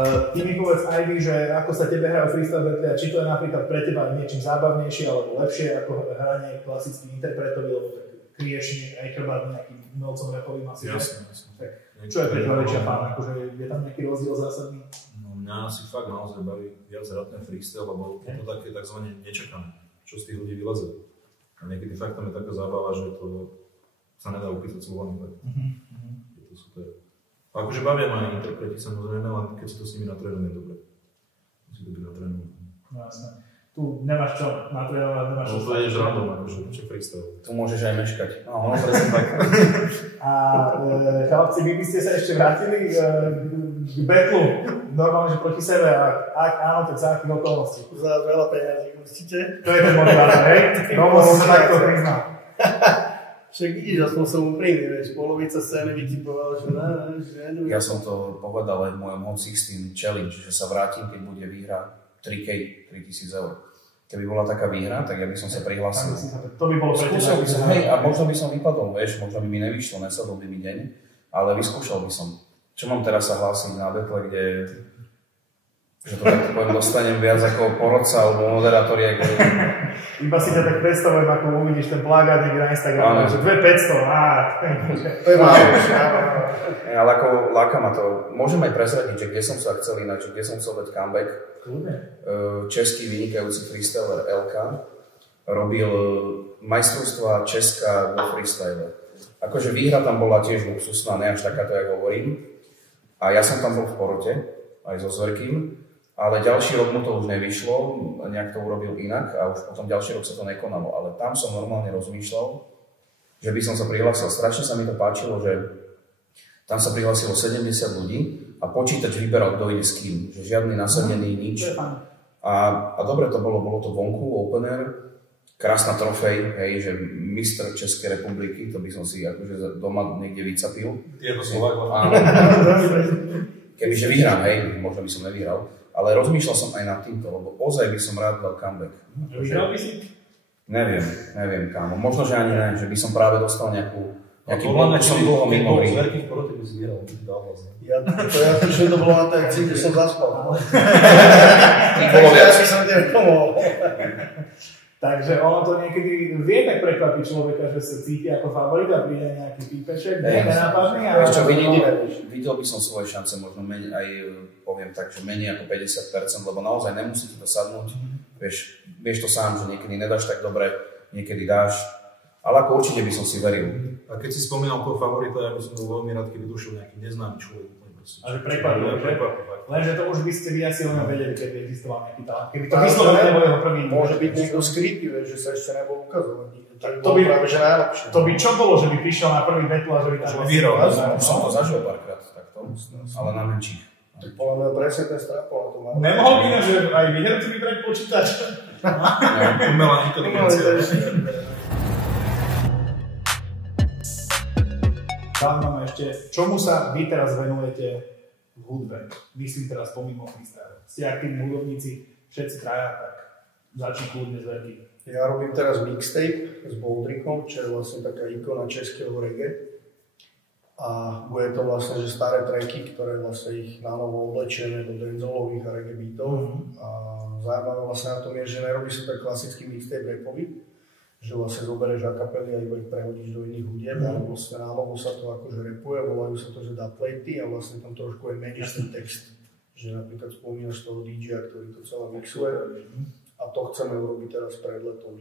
Ty mi povedz aj vy, že ako sa tebe hrajú freestyle battle, či to je napríklad pre teba niečím zábavnejšie alebo lepšie ako hranie klasických interpretov, lebo tak kryješ aj chrbát nejakým umelcom rapovým asi. Jasne. Tak, čo je pre teba väčšia fán? Akože je tam nejaký rozdiel zásadný? No mňa asi fakt naozaj baví viac hrať ten freestyle, lebo je to také takzvané nečakané, čo z tých ľudí vyleze. A niekedy fakt tam je taká zábava, že to sa nedá upísať slovami. Je to super. A akože bavia ma aj interpreti samozrejme, len keď si to s nimi natrénujem dobre. Si to by natrénujem. No jasné. Tu nemáš čo natrénovať, nemáš čo. No to ideš random, akože čo freestyle. Tu môžeš aj meškať. No, presne tak. A chlapci, vy by ste sa ešte vrátili k battlu, normálne, že proti sebe, a ak áno, tak za akých okolností? Za veľa peňazí. pustíte. To je ten motivátor, hej? Robo som sa takto priznal. Však vidíš, aspoň som úprimný, vieš, polovica scény vytipoval, že ne. Ja som to povedal aj v mojom Hot 16 challenge, že sa vrátim, keď bude výhra 3K, 3000 eur. Keby bola taká výhra, tak ja by som sa prihlásil. To by bolo pre Skúsil by som, hej, a možno by som vypadol, vieš, možno by mi nevyšlo, nesadol by mi deň, ale vyskúšal by som. Čo mám teraz sa hlásiť na betle, kde, že to tak poviem, dostanem viac ako porodca alebo moderátori, ako... Iba si ťa tak predstavujem, ako uvidíš ten plagát na Instagramu, že 2500, To je málo. Ale ako láka ma to, môžem aj prezradiť, že kde som sa chcel ináč, kde som chcel dať comeback. Český vynikajúci freestyler LK robil majstrovstvá Česka vo freestyle. Akože výhra tam bola tiež luxusná, ne až takáto, jak hovorím. A ja som tam bol v porote, aj so Zverkým. Ale ďalší rok mu to už nevyšlo, nejak to urobil inak a už potom ďalší rok sa to nekonalo. Ale tam som normálne rozmýšľal, že by som sa prihlásil. Strašne sa mi to páčilo, že tam sa prihlásilo 70 ľudí a počítač vyberal, kto ide s kým. Že žiadny nasadený, nič. A dobre to bolo to vonku, open air, krásna trofej, hej, že mistr Českej republiky, to by som si akože doma niekde vycapil. Je to Slovák? Áno. Kebyže vyhrám, hej, možno by som nevyhral. Ale rozmýšľal som aj nad týmto, lebo ozaj by som rád dal comeback. Vyhral by si? Neviem, kámo. Možno, že ani ne, že by som práve dostal nejaký blok, som dlho mimo hry. Zverky v porote by si vyhral, by si dal vlastne. Ja tuším, to bolo na tej akcii, kde som zaspal. Takže ja by som tebe pomohol. Takže ono to niekedy vie tak prekvapiť človeka, že sa cíti ako favorit a príde nejaký týpeček, nenápadný. Videl by som svoje šance možno menej, aj poviem tak, že menej ako 50%, lebo naozaj nemusí ti to sadnúť. Vieš to sám, že niekedy nedáš tak dobre, niekedy dáš, ale ako určite by som si veril. A keď si spomínal toho favorita, ja by som bol veľmi rád, keby došiel nejaký neznámy človek. A že prekvapil. Lenže to už by ste vy asi len vedeli, keby existoval nejaký talent. Keby to vyslovene nebol jeho prvý. Môže byť niekto skrytý, že sa ešte nebol ukazovať. To by práve, že najlepšie. To by čo bolo, že by prišiel na prvý battle a že by tam vyhral. Už som to zažil párkrát takto, ale na menších. Tak podľa mňa presne ten Strapol to má. Nemohol by že aj vyherci vybrať počítač? Umelá inteligencia. Zaujímavé ešte, čomu sa vy teraz venujete v hudbe? Myslím teraz pomimo freestyle. Ste aktívni hudobníci, všetci traja, tak začni kľudne Zverky. Ja robím teraz mixtape s Boldrikom, čo je vlastne taká ikona českého reggae. A bude to vlastne, že staré tracky, ktoré vlastne ich na novo oblečené do dancehallových a reggae beatov. A zaujímavé vlastne na tom je, že nerobí sa tak klasický mixtape rapový, že vlastne zoberieš a kapely a iba ich prehodíš do iných hudieb, ale vlastne na novo sa to akože rapuje, volajú sa to, že dubplaty a vlastne tam trošku aj meníš ten text. Že napríklad spomínaš toho DJ-a, ktorý to celé mixuje a to chceme urobiť teraz pred letom.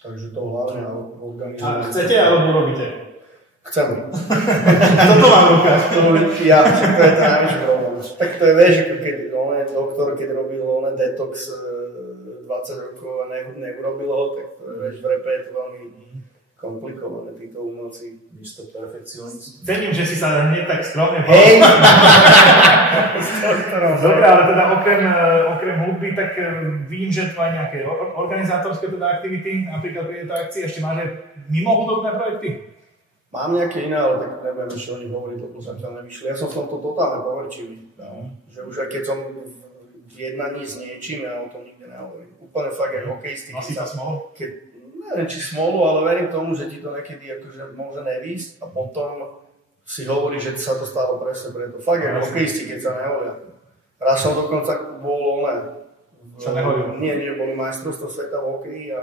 Takže to hlavne organizujeme. A chcete alebo robíte? Chceme. Toto vám ukáž. Ja, to je to najvyšší problém. Tak to je, vieš, keď doktor, keď robil detox 20 rokov a neurobil ho, tak vieš, v repe je to veľmi komplikované, títo umelci. Mr. Perfekcionist. Cením, že si sa hneď tak skromne Hej! Dobre, ale teda okrem hudby, tak vidím, že tu aj nejaké organizátorské teda aktivity, napríklad pri tejto akcii, ešte máš aj mimo hudobné projekty? Mám nejaké iné, ale tak neviem ešte o nich hovoriť, lebo som sa nevyšli. Ja som v tomto totálne poverčivý. Že už aj keď som v jednaní s niečím, ja o tom nikde nehovorím. Úplne fakt aj hokejistiky. Nosí to smolu? Neviem, či smolu, ale verím tomu, že ti to niekedy akože môže nevísť a potom si hovorí, že sa to stalo presne preto. Fakt aj hokejisti, keď sa nehovoria. Raz som dokonca bol Čo nehovoril? Nie, boli majstrovstvo sveta v hokeji a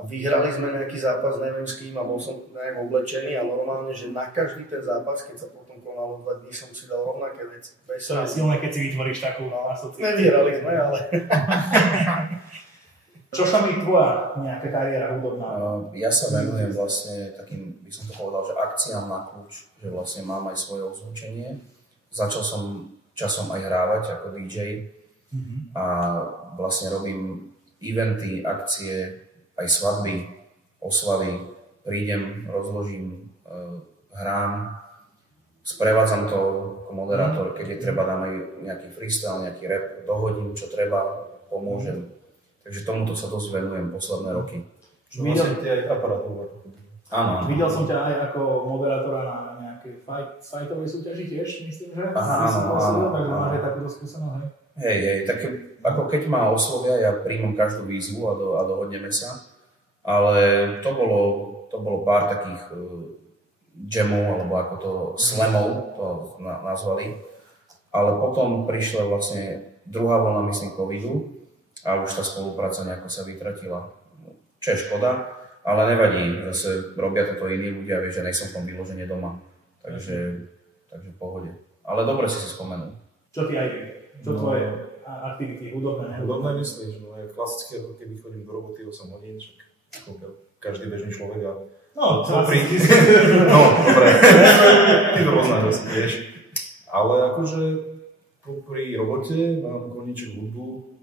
vyhrali sme nejaký zápas, neviem s kým, a bol som nejak oblečený a normálne, že na každý ten zápas, keď sa potom konalo 2 dní, som si dal rovnaké veci. To je silné, keď si vytvoríš takú asociáciu. Nevyhrali sme, ale... Čo sa mi tvoja nejaká kariéra hudobná? Ja sa venujem vlastne takým, by som to povedal, že akciám na kľúč, že vlastne mám aj svoje ozvučenie. Začal som časom aj hrávať ako DJ a vlastne robím eventy, akcie, aj svadby, oslavy, prídem, rozložím, hrám, sprevádzam to ako moderátor, keď je treba, dám aj nejaký freestyle, nejaký rap, dohodím, čo treba, pomôžem. Takže tomuto sa dosť venujem posledné roky. Čo vlastne ty aj aparátov. Áno. Videl som ťa aj ako moderátora na nejakej fightovej súťaži tiež, myslím, že? Áno. Takže máš aj takúto skúsenosť, hej? Hej, také, ako keď ma oslovia, ja príjmam každú výzvu a dohodneme sa. Ale to bolo pár takých jamov, alebo ako to slamov to nazvali. Ale potom prišla vlastne druhá vlna, myslím, covidu a už tá spolupráca nejako sa vytratila. Čo je škoda, ale nevadí, zase robia toto iní ľudia, vieš, že nejsom v tom vyložene doma. Takže v pohode. Ale dobre si spomenul. Čo ty aj čo tvoje aktivity, hudobné? Hudobné myslíš, no je klasické, ako keby chodím do roboty 8 hodín, však každý bežný človek a... No, dobre. Ty to poznáš asi tiež. Ale akože pri robote mám koníček hudbu,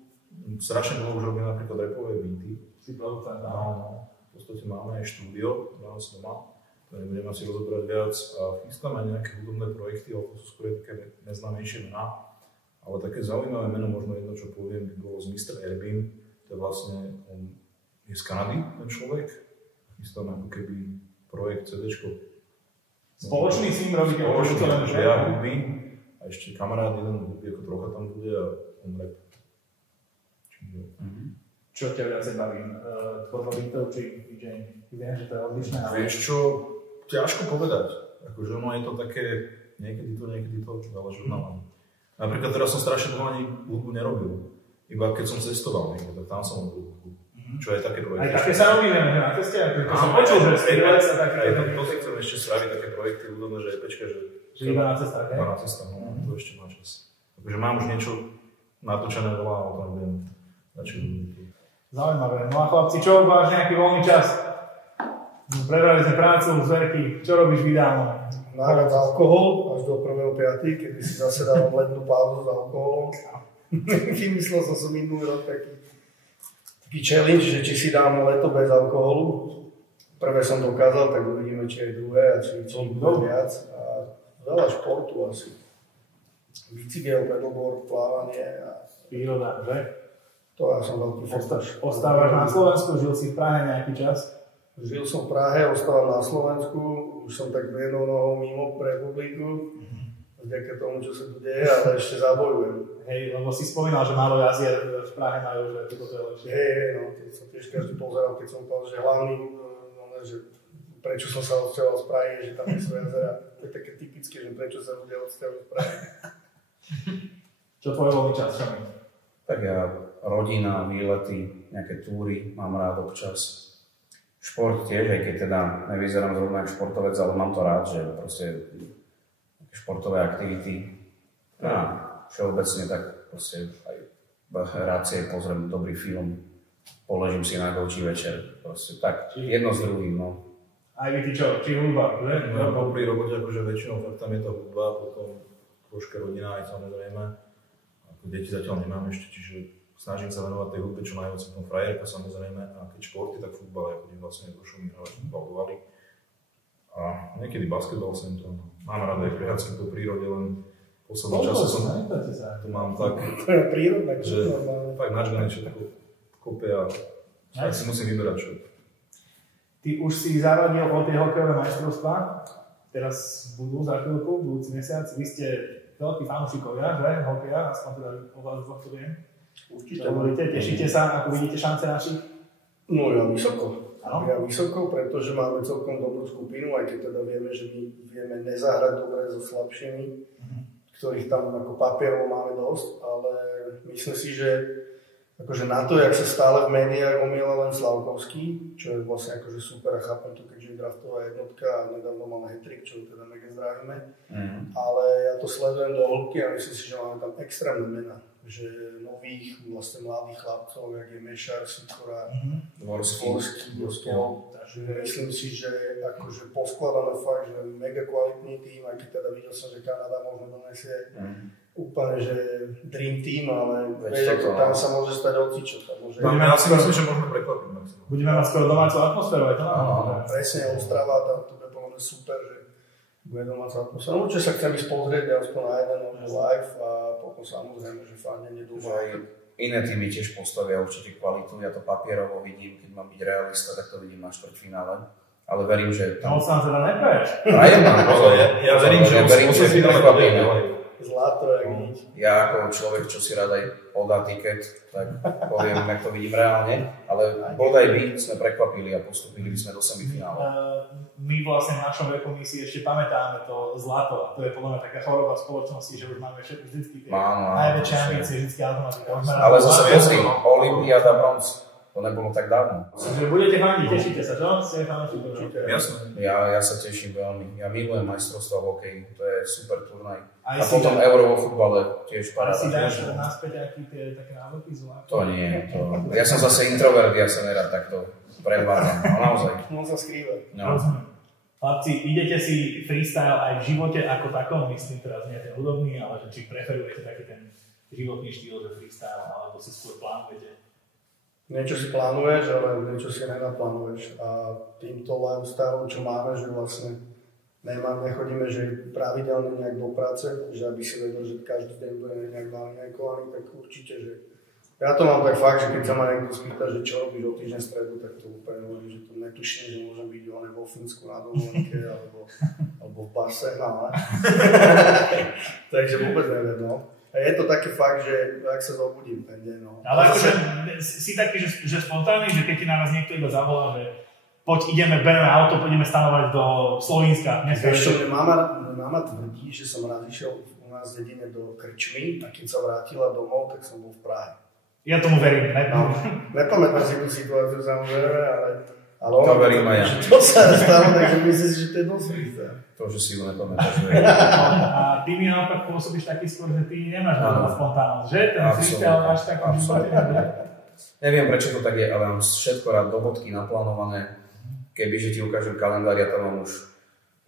strašne dlho už robím napríklad rapové beaty. Si producent, áno. V podstate máme aj štúdio, máme sa doma, to nebudem asi rozobrať viac a chystáme nejaké hudobné projekty, ale to sú skôr také neznámejšie mená. Ale také zaujímavé meno, možno jedno, čo poviem, by bolo z Mr. Airbnb, to je vlastne, on je z Kanady, ten človek, chystáme ako keby projekt CDčko. Spoločný s ním robíte? Spoločný, že ja hudby a ešte kamarát jeden hudby, ako trocha tam bude a on rap. Čo ťa viacej baví? Tvorba beatov či DJing? Viem, že to je odlišné. Vieš čo, ťažko povedať. Akože ono je to také, niekedy to, záleží od nás. Napríklad teraz som strašne dlho ani hudbu nerobil. Iba keď som cestoval niekde, tak tam som robil hudbu. Čo je také projekty. Aj také sa robí, že na ceste, ako som počul, že Skrillex a také. Aj to chcem ešte spraviť také projekty hudobné, že EPčka, že iba na cestách, hej? Iba na cestách, no, to ešte má čas. Takže mám už niečo natočené veľa, ale tam budem začať. Zaujímavé. No a chlapci, čo máš nejaký voľný čas? Prebrali sme prácu, zverky, čo robíš v ideálnom? Náhrad alkohol až do 1.5., kedy si zase dávam letnú pauzu s alkoholom. Vymyslel som minulý rok taký challenge, že či si dám leto bez alkoholu. Prvé som dokázal, tak uvidíme, či je druhé a či bude viac. A veľa športu asi. Bicykel, pedalboard, plávanie a... Príroda, že? To ja som veľký Ostávaš na Slovensku, žil si v Prahe nejaký čas? Žil som v Prahe, ostávam na Slovensku, už som tak jednou nohou mimo republiku, vďaka tomu, čo sa tu deje, ale ešte zabojujem. Hej, lebo si spomínal, že málo jazier v Prahe majú, že toto je lepšie. Hej, no, to sa tiež každý pozeral, keď som povedal, že hlavný, že prečo som sa odsťahoval z Prahy, že tam nie sú jazera. To je také typické, že prečo sa ľudia odsťahujú z Prahy. Čo tvoj voľný čas, čo mi? Tak ja, rodina, výlety, nejaké túry, mám rád občas. Šport tiež, aj keď teda nevyzerám zrovna ako športovec, ale mám to rád, že proste športové aktivity. A všeobecne tak proste aj rád si pozriem dobrý film, položím si na gauči večer, proste tak, jedno s druhým, no. Aj vy ty čo, či hudba, že? Ja pri robote akože väčšinou fakt tam je to hudba, potom troška rodina aj samozrejme. Ako deti zatiaľ nemám ešte, čiže snažím sa venovať tej hudbe čo najviac, som frajerka samozrejme, a keď športy, tak futbal, ja chodím vlastne do šumy hrávať futbal do Valy. A niekedy basketbal sem to, mám rád aj prechádzky po prírode, len v poslednom čase som tu mám tak, to je prírodné, že fakt načgané, čo tako kope a tak si musím vyberať čo. Ty už si zaradil o tie hokejové majstrovstvá, teraz budú za chvíľku, budúci mesiac, vy ste veľkí fanúšikovia, že? Hokeja, aspoň teda o vás dvoch to viem. Určite. Tešíte sa, ako vidíte šance našich? No ja vysoko. Ano? Ja vysoko, pretože máme celkom dobrú skupinu, aj keď teda vieme, že my vieme nezahrať dobre so slabšími, ktorých tam ako papierov máme dosť, ale myslím si, že akože na to, jak sa stále v médiách omiela len Slavkovský, čo je vlastne akože super a chápem to, keďže je draftová jednotka a nedávno mal hat-trick, čo teda mega zdravíme. Ale ja to sledujem do hĺbky a myslím si, že máme tam extrémne mená. Že nových, vlastne mladých chlapcov, jak je Mešar, Sikora, Dvorský, takže myslím si, že akože poskladáme fakt, že mega kvalitný tým, aj keď teda videl som, že Kanada možno donesie úplne, že dream team, ale tam sa môže stať hocičo. Ja si myslím, že môžeme prekvapiť. Budeme mať skoro domácu atmosféru, aj to nám. Presne, Ostrava, tam to je podľa mňa super, že bude domáca atmosféra. Určite sa chcem ísť pozrieť, aspoň na jeden live a potom samozrejme, že fandenie doma. iné týmy tiež postavia určite kvalitu. Ja to papierovo vidím, keď mám byť realista, tak to vidím na štvrťfinále. Ale verím, že tam... sa teda nepraješ. Prajem vám, ja verím, že si prekvapíme. Zlato, jak nič. Ja ako človek, čo si rád aj podá tiket, tak poviem, jak to vidím reálne, ale bodaj by sme prekvapili a postupili by sme do semifinále. My vlastne v našom veku my si ešte pamätáme to zlato a to je podľa mňa taká choroba spoločnosti, že už máme všetky vždycky tie najväčšie ambície, vždycky automatika. Ale zase pozri, Olympiáda bronz. To nebolo tak dávno. Takže budete fandiť, tešíte sa, čo? Ste fanúšikovia určite. Jasné. Ja sa teším veľmi. Ja milujem majstrovstvá v hokeji, to je super turnaj. A si potom Euro vo futbale tiež paráda. A si dáš naspäť také návyky zlá? To nie. Ja som zase introvert, ja sa nerad takto predvádzam. No naozaj. On sa skrýva. No. Chlapci, idete si freestyle aj v živote ako takom, myslím teraz nie ten hudobný, ale že či preferujete taký ten životný štýl, že freestyle, alebo si skôr plánujete? Niečo si plánuješ, ale niečo si nenaplánuješ. A týmto lifestyle, čo máme, že vlastne nechodíme že pravidelne nejak do práce, že aby si vedel, že každý deň bude nejak nalinejkovaný, tak určite, že ja to mám tak fakt, že keď sa ma niekto spýta, že čo robíš o týždeň stredu, tak to úplne hovorím, že to netuším, že môžem byť vo Fínsku na dovolenke alebo v base, no. Takže vôbec neviem, no. A je to taký fakt, že ak sa zobudím ten deň, no. Ale akože si taký, že spontánny, že keď ti naraz niekto iba zavolá, že poď ideme, bereme auto, poďme stanovať do Slovenska. Ešte mama tvrdí, že som raz išiel u nás v dedine do krčmy a keď sa vrátila domov, tak som bol v Prahe. Ja tomu verím, nepamätám si tú situáciu samozrejme, ale to verím aj ja. To sa stalo, takže myslím si, že to je dosť. To, že si ju nepamätáš. A ty mi naopak pôsobíš taký skôr, že ty nemáš veľa spontánnosť, že? Ten freestyle máš taký životný. Neviem, prečo to tak je, ale mám všetko rád do bodky naplánované. Kebyže ti ukážem kalendár, ja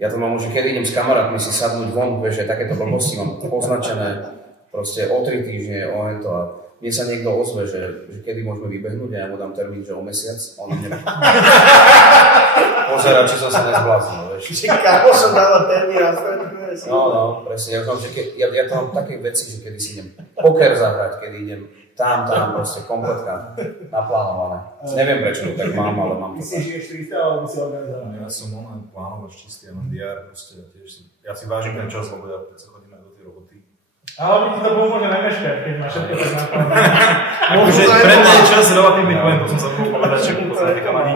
to mám už, že keď idem s kamarátmi si sadnúť von, vieš, že takéto blbosti mám označené proste o 3 týždne, o to a mne sa niekto ozve, že kedy môžeme vybehnúť a ja mu dám termín, že o mesiac, on mne pozerá, či som sa nezbláznil, vieš. Kámo som dáva termín a stretneme si. No, presne, ja to mám také veci, že kedy si idem poker zahrať, kedy idem tam, proste kompletka naplánované. Neviem, prečo to tak mám, ale mám to. Ty si žiješ freestyle, alebo si organizovaný? Ja som plánovač čistý, ja mám diár, proste ja si vážim ten čas, lebo ja sa chodím aj do tej roboty. Ale by ti to pomôže nemeškať, keď máš všetko tak naplánované. Akože pre mňa je čas relatívny pojem, to som sa bol povedať, že to sa netýka ani.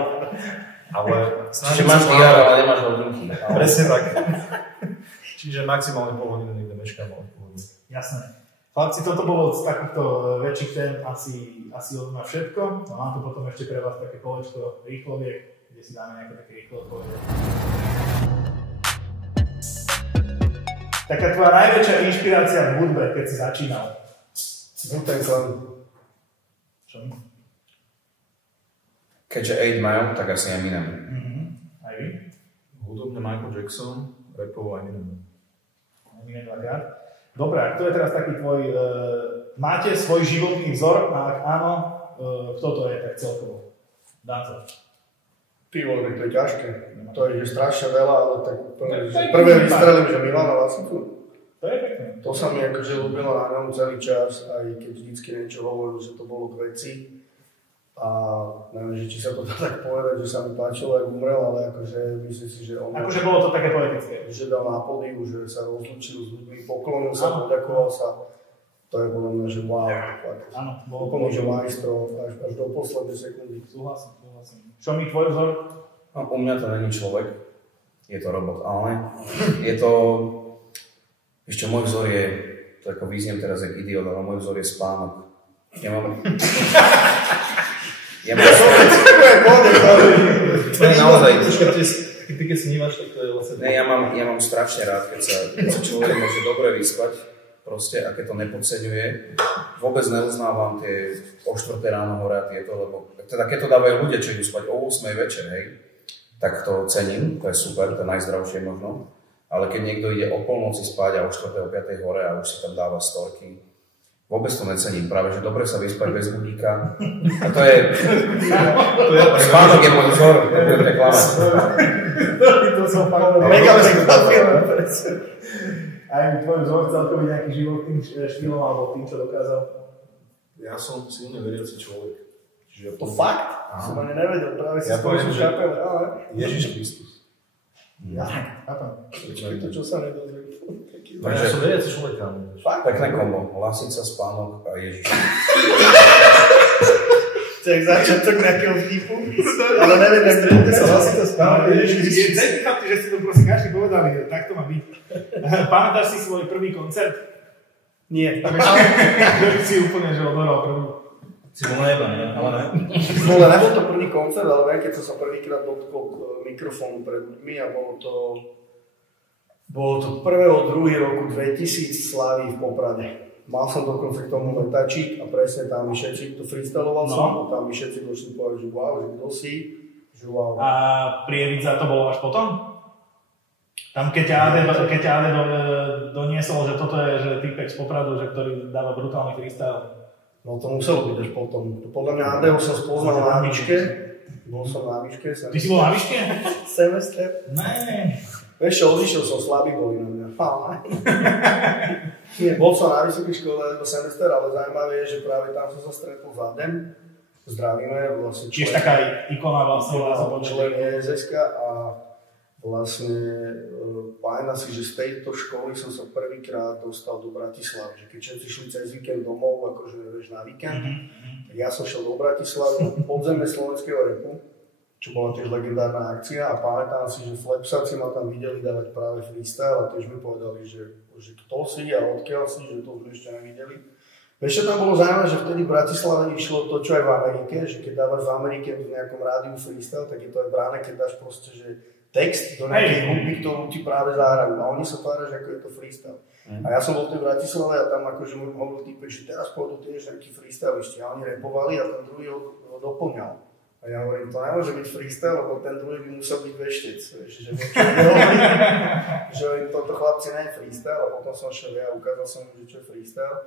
Ale čiže máš diár, ale nemáš hodinky. Presne tak. Čiže maximálne pol hodiny niekde meškám, ale pol hodiny. Jasné. Chlapci, toto bolo z takýchto väčších tém asi od mňa všetko. No mám tu potom ešte pre vás také kolečko rýchloviek, kde si dáme nejaké také rýchlo odpovede. Taká tvoja najväčšia inšpirácia v hudbe, keď si začínal? Wu-Tang Clan. Čo? Keďže 8 Mile, tak asi Eminem. Aj vy? Hudobne Michael Jackson, rapovo Eminem. Eminem dvakrát. Dobre, a kto je teraz taký tvoj... máte svoj životný vzor? A ak áno, kto to je tak celkovo? Danco. Ty vole, to je ťažké. To je strašne veľa, ale tak prvé vystrelím, že Milana Lasicu. To je pekné. To sa mi akože ľúbilo na ňom celý čas, aj keď vždycky niečo hovoril, že to bolo k veci. A neviem, že či sa to dá tak povedať, že sa mi páčilo, ak umrel, ale akože myslím si, že on... Akože bolo to také poetické. Že dal na pódiu, že sa rozlúčil s ľuďmi, poklonil sa, poďakoval sa. To je podľa mňa, že wow. Áno, bolo úplne, že majstro, až do poslednej sekundy. Súhlasím. Čo mi tvoj vzor? No, u mňa to není človek, je to robot, ale je to... Ešte môj vzor je, to ako vyzniem teraz jak idiot, ale môj vzor je spánok. Ja mám... To je naozaj... Ty keď snívaš, tak to je vlastne... Ne, ja mám strašne rád, keď sa človek môže dobre vyspať, proste, a keď to nepodceňuje. Vôbec neuznávam tie o 4 ráno hore a tieto, lebo teda keď to dávajú ľudia, čo idú spať o 8 večer, hej, tak to cením, to je super, to je najzdravšie možno. Ale keď niekto ide o polnoci spať a o 4. o 5. hore a už si tam dáva storky, vôbec to necením, práve že dobre sa vyspať bez budíka. A to je... Spánok je môj vzor, nebudem reklamať. To som fakt... Mega prekvapil. Aj tvoj vzor chcel to byť nejaký životným štýlom alebo tým, čo dokázal? Ja som silne veriaci človek. Čiže To fakt? Som ani nevedel, práve si poviem, že Ježiš Kristus. Ja, chápam. To, čo sa nedozviem. Ja som veriaci človek. Fakt? Pekné kombo. Lasica, spánok a Ježiš. Tak začiatok nejakého vtipu, ale neviem, jak sa Lasica, spánok a Ježiš. Nechápte, že si to prosím každý povedali, tak to má byť. Pamätáš si svoj prvý koncert? Nie. Ktorý si úplne, že odoral prvý. Si bol na jeba, ne? Ale ne. Nebol to prvý koncert, ale viem, keď som sa prvýkrát dotkol mikrofónu pred ľuďmi a bolo to 1.2. roku 2000 Slavy v Poprade. Mal som dokonca k tomu letačík a presne tam mi všetci, to freestyloval som, a tam mi všetci došli povedať, že wow, že kto si, že wow. A Prievidza to bolo až potom? Tam keď ťa Ade doniesol, že toto je že typek z Popradu, že ktorý dáva brutálny freestyle. No to muselo byť až potom. Podľa mňa Adeho som spoznal na výške. Bol som na výške. Ty si bol na výške? Semester. Ne. Vieš čo, odišiel som, slabý boli na mňa. Nie, bol som na vysokej škole do semester, ale zaujímavé je, že práve tam som sa stretol s Adem. Zdravíme, vlastne Tiež taká ikona vlastne. Člen ESSK a vlastne pamätám si, že z tejto školy som sa prvýkrát dostal do Bratislavy, že keď všetci šli cez víkend domov, akože vieš na víkend, tak ja som šiel do Bratislavy na podzemie slovenského repu, čo bola tiež legendárna akcia a pamätám si, že Flapsáci ma tam videli dávať práve freestyle a tiež mi povedali, že kto si a odkiaľ si, že to sme ešte nevideli. Vieš, čo tam bolo zaujímavé, že vtedy v Bratislave išlo to, čo aj v Amerike, že keď dávaš v Amerike v nejakom rádiu freestyle, tak je to aj bráne, keď dáš proste, že text do nejakej hudby, ktorú ti práve zahrajú. A oni sa tvária, že ako je to freestyle. A ja som bol v tej Bratislave a tam akože hovoril týpek, že teraz pôjdu tiež nejaký freestylisti. A oni repovali a ten druhý ho doplňal. A ja hovorím, to nemôže byť freestyle, lebo ten druhý by musel byť veštec. Že toto chlapci nie je freestyle. A potom som šiel ja a ukázal som im, čo je freestyle.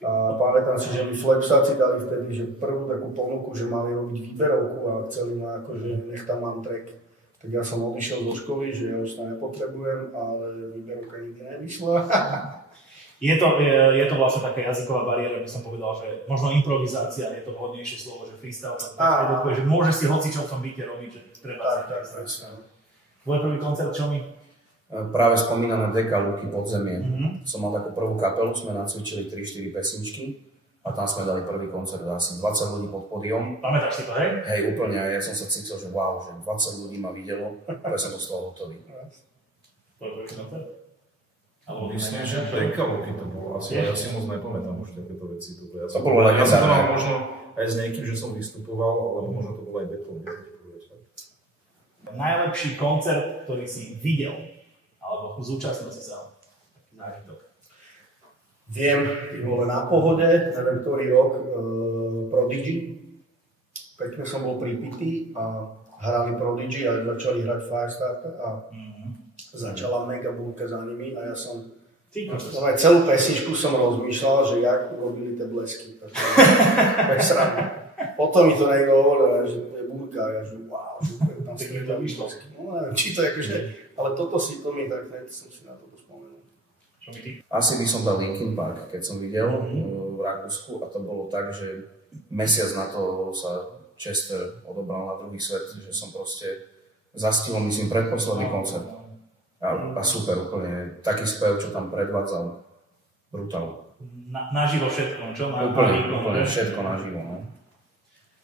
A pamätám si, že mi Flapsáci dali vtedy, že prvú takú ponuku, že mali robiť výberovku a chceli ma akože, nech tam mám track. Tak ja som odišiel do školy, že ja už sa nepotrebujem, ale výberovka nikdy nevyšla. Je to vlastne taká jazyková bariéra, by som povedal, že možno improvizácia je to vhodnejšie slovo, že freestyle, tak že môžeš si hocičo v tom byte robiť, že treba tak. Tvoj prvý koncert, čo mi? Práve spomínané Deka Luky Podzemie. Som mal takú prvú kapelu, sme nacvičili 3-4 pesničky a tam sme dali prvý koncert, asi 20 ľudí pod pódium. Pamätáš si to, hej? Hej, úplne, a ja som sa cítil, že wow, že 20 ľudí ma videlo, a ja som to z toho hotový. Tvoj prvý koncert? Myslím, že Deka Luky to bolo, asi ja si moc nepamätám už takéto veci. Ja som bolo ja som to mal možno aj s niekým, že som vystupoval, alebo možno to bolo aj Battle. Najlepší koncert, ktorý si videl, alebo zúčastnil si sa zážitok. Viem, bolo na Pohode, neviem ktorý rok, Prodigy. Pekne som bol pripitý a hrali Prodigy a začali hrať Firestarter a začala mega búrka za nimi a ja som celú pesničku som rozmýšľal, že jak urobili tie blesky. Tak sranda. Potom mi to niekto hovoril, že to je búrka a ja že wow, že tam skrytá blesky. No neviem, či to je akože, ale toto si to mi tak, som si na to spomenul. Asi by som dal Linkin Park, keď som videl v Rakúsku a to bolo tak, že mesiac na to sa Chester odobral na druhý svet, že som proste zastihol, myslím, predposledný koncert. A super, úplne taký spev, čo tam predvádzal, brutál. Naživo všetko, čo? Úplne všetko naživo, no.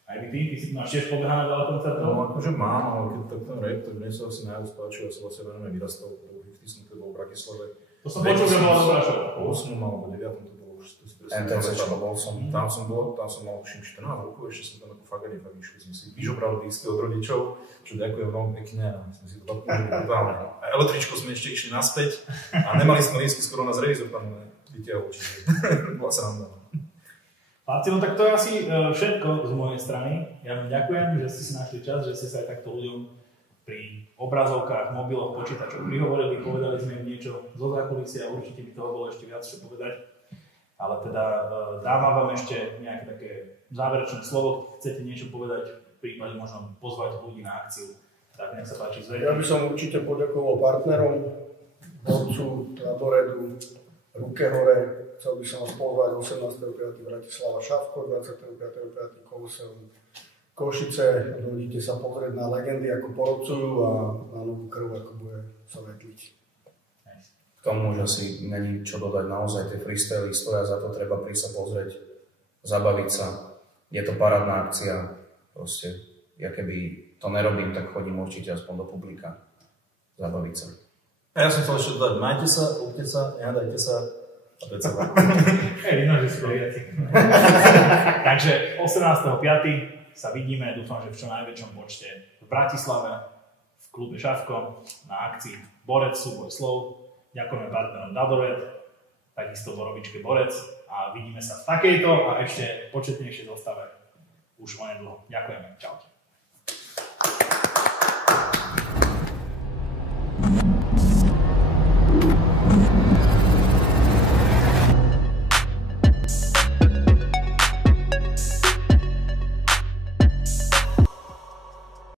Aj ty si máš tiež pobehané veľa koncertov? No akože mám, ale keď tak ten rap, tak mne sa asi najviac páčil, ja som vlastne veľmi vyrastal v 50 som keď bol v Bratislave. To som počul, že bola dobrá show. Po 8. alebo 9. to bolo už NTCčko bol som. Tam som mal už 14 rokov, ešte som tam ako fakt ani fakt išli, sme si vyžobrali disky od rodičov, čo ďakujem veľmi pekne a sme si to tak použili brutálne. A električko sme ešte išli naspäť a nemali sme lístky, skoro nás revizor tam vytiahol, čiže bola sranda. Lácio, tak to je asi všetko z mojej strany. Ja vám ďakujem, že ste si našli čas, že ste sa aj takto ľuďom pri obrazovkách, mobiloch, počítačoch prihovorili, povedali sme im niečo zo zákulisia, určite by toho bolo ešte viac čo povedať. Ale teda dávam vám ešte nejaké také záverečné slovo, chcete niečo povedať, prípadne možno pozvať ľudí na akciu. Tak nech sa páči, zvedte. Ja by som určite poďakoval partnerom, Borcu, Taboredu, ruke hore. Chcel by som vás pozvať 18.5. Bratislava Šavko, 25.5. Koloseum Košice. Dojdite sa pozrieť na legendy, ako porodcujú a na novú krv, ako bude sa vetliť. K tomu už asi není čo dodať, naozaj tie freestyly stoja za to, treba prísť sa pozrieť, zabaviť sa. Je to parádna akcia, proste, ja keby to nerobím, tak chodím určite aspoň do publika, zabaviť sa. A ja som chcel ešte dodať, majte sa, kúpte sa, nehádajte sa a to je celé. Takže 18.5. sa vidíme, dúfam, že v čo najväčšom počte v Bratislave, v klube Šavko, na akcii Borec, súboj slov. Ďakujeme partnerom Dadored, takisto Borovičke Borec a vidíme sa v takejto a ešte početnejšej zostave už onedlho. Ďakujeme, čaute.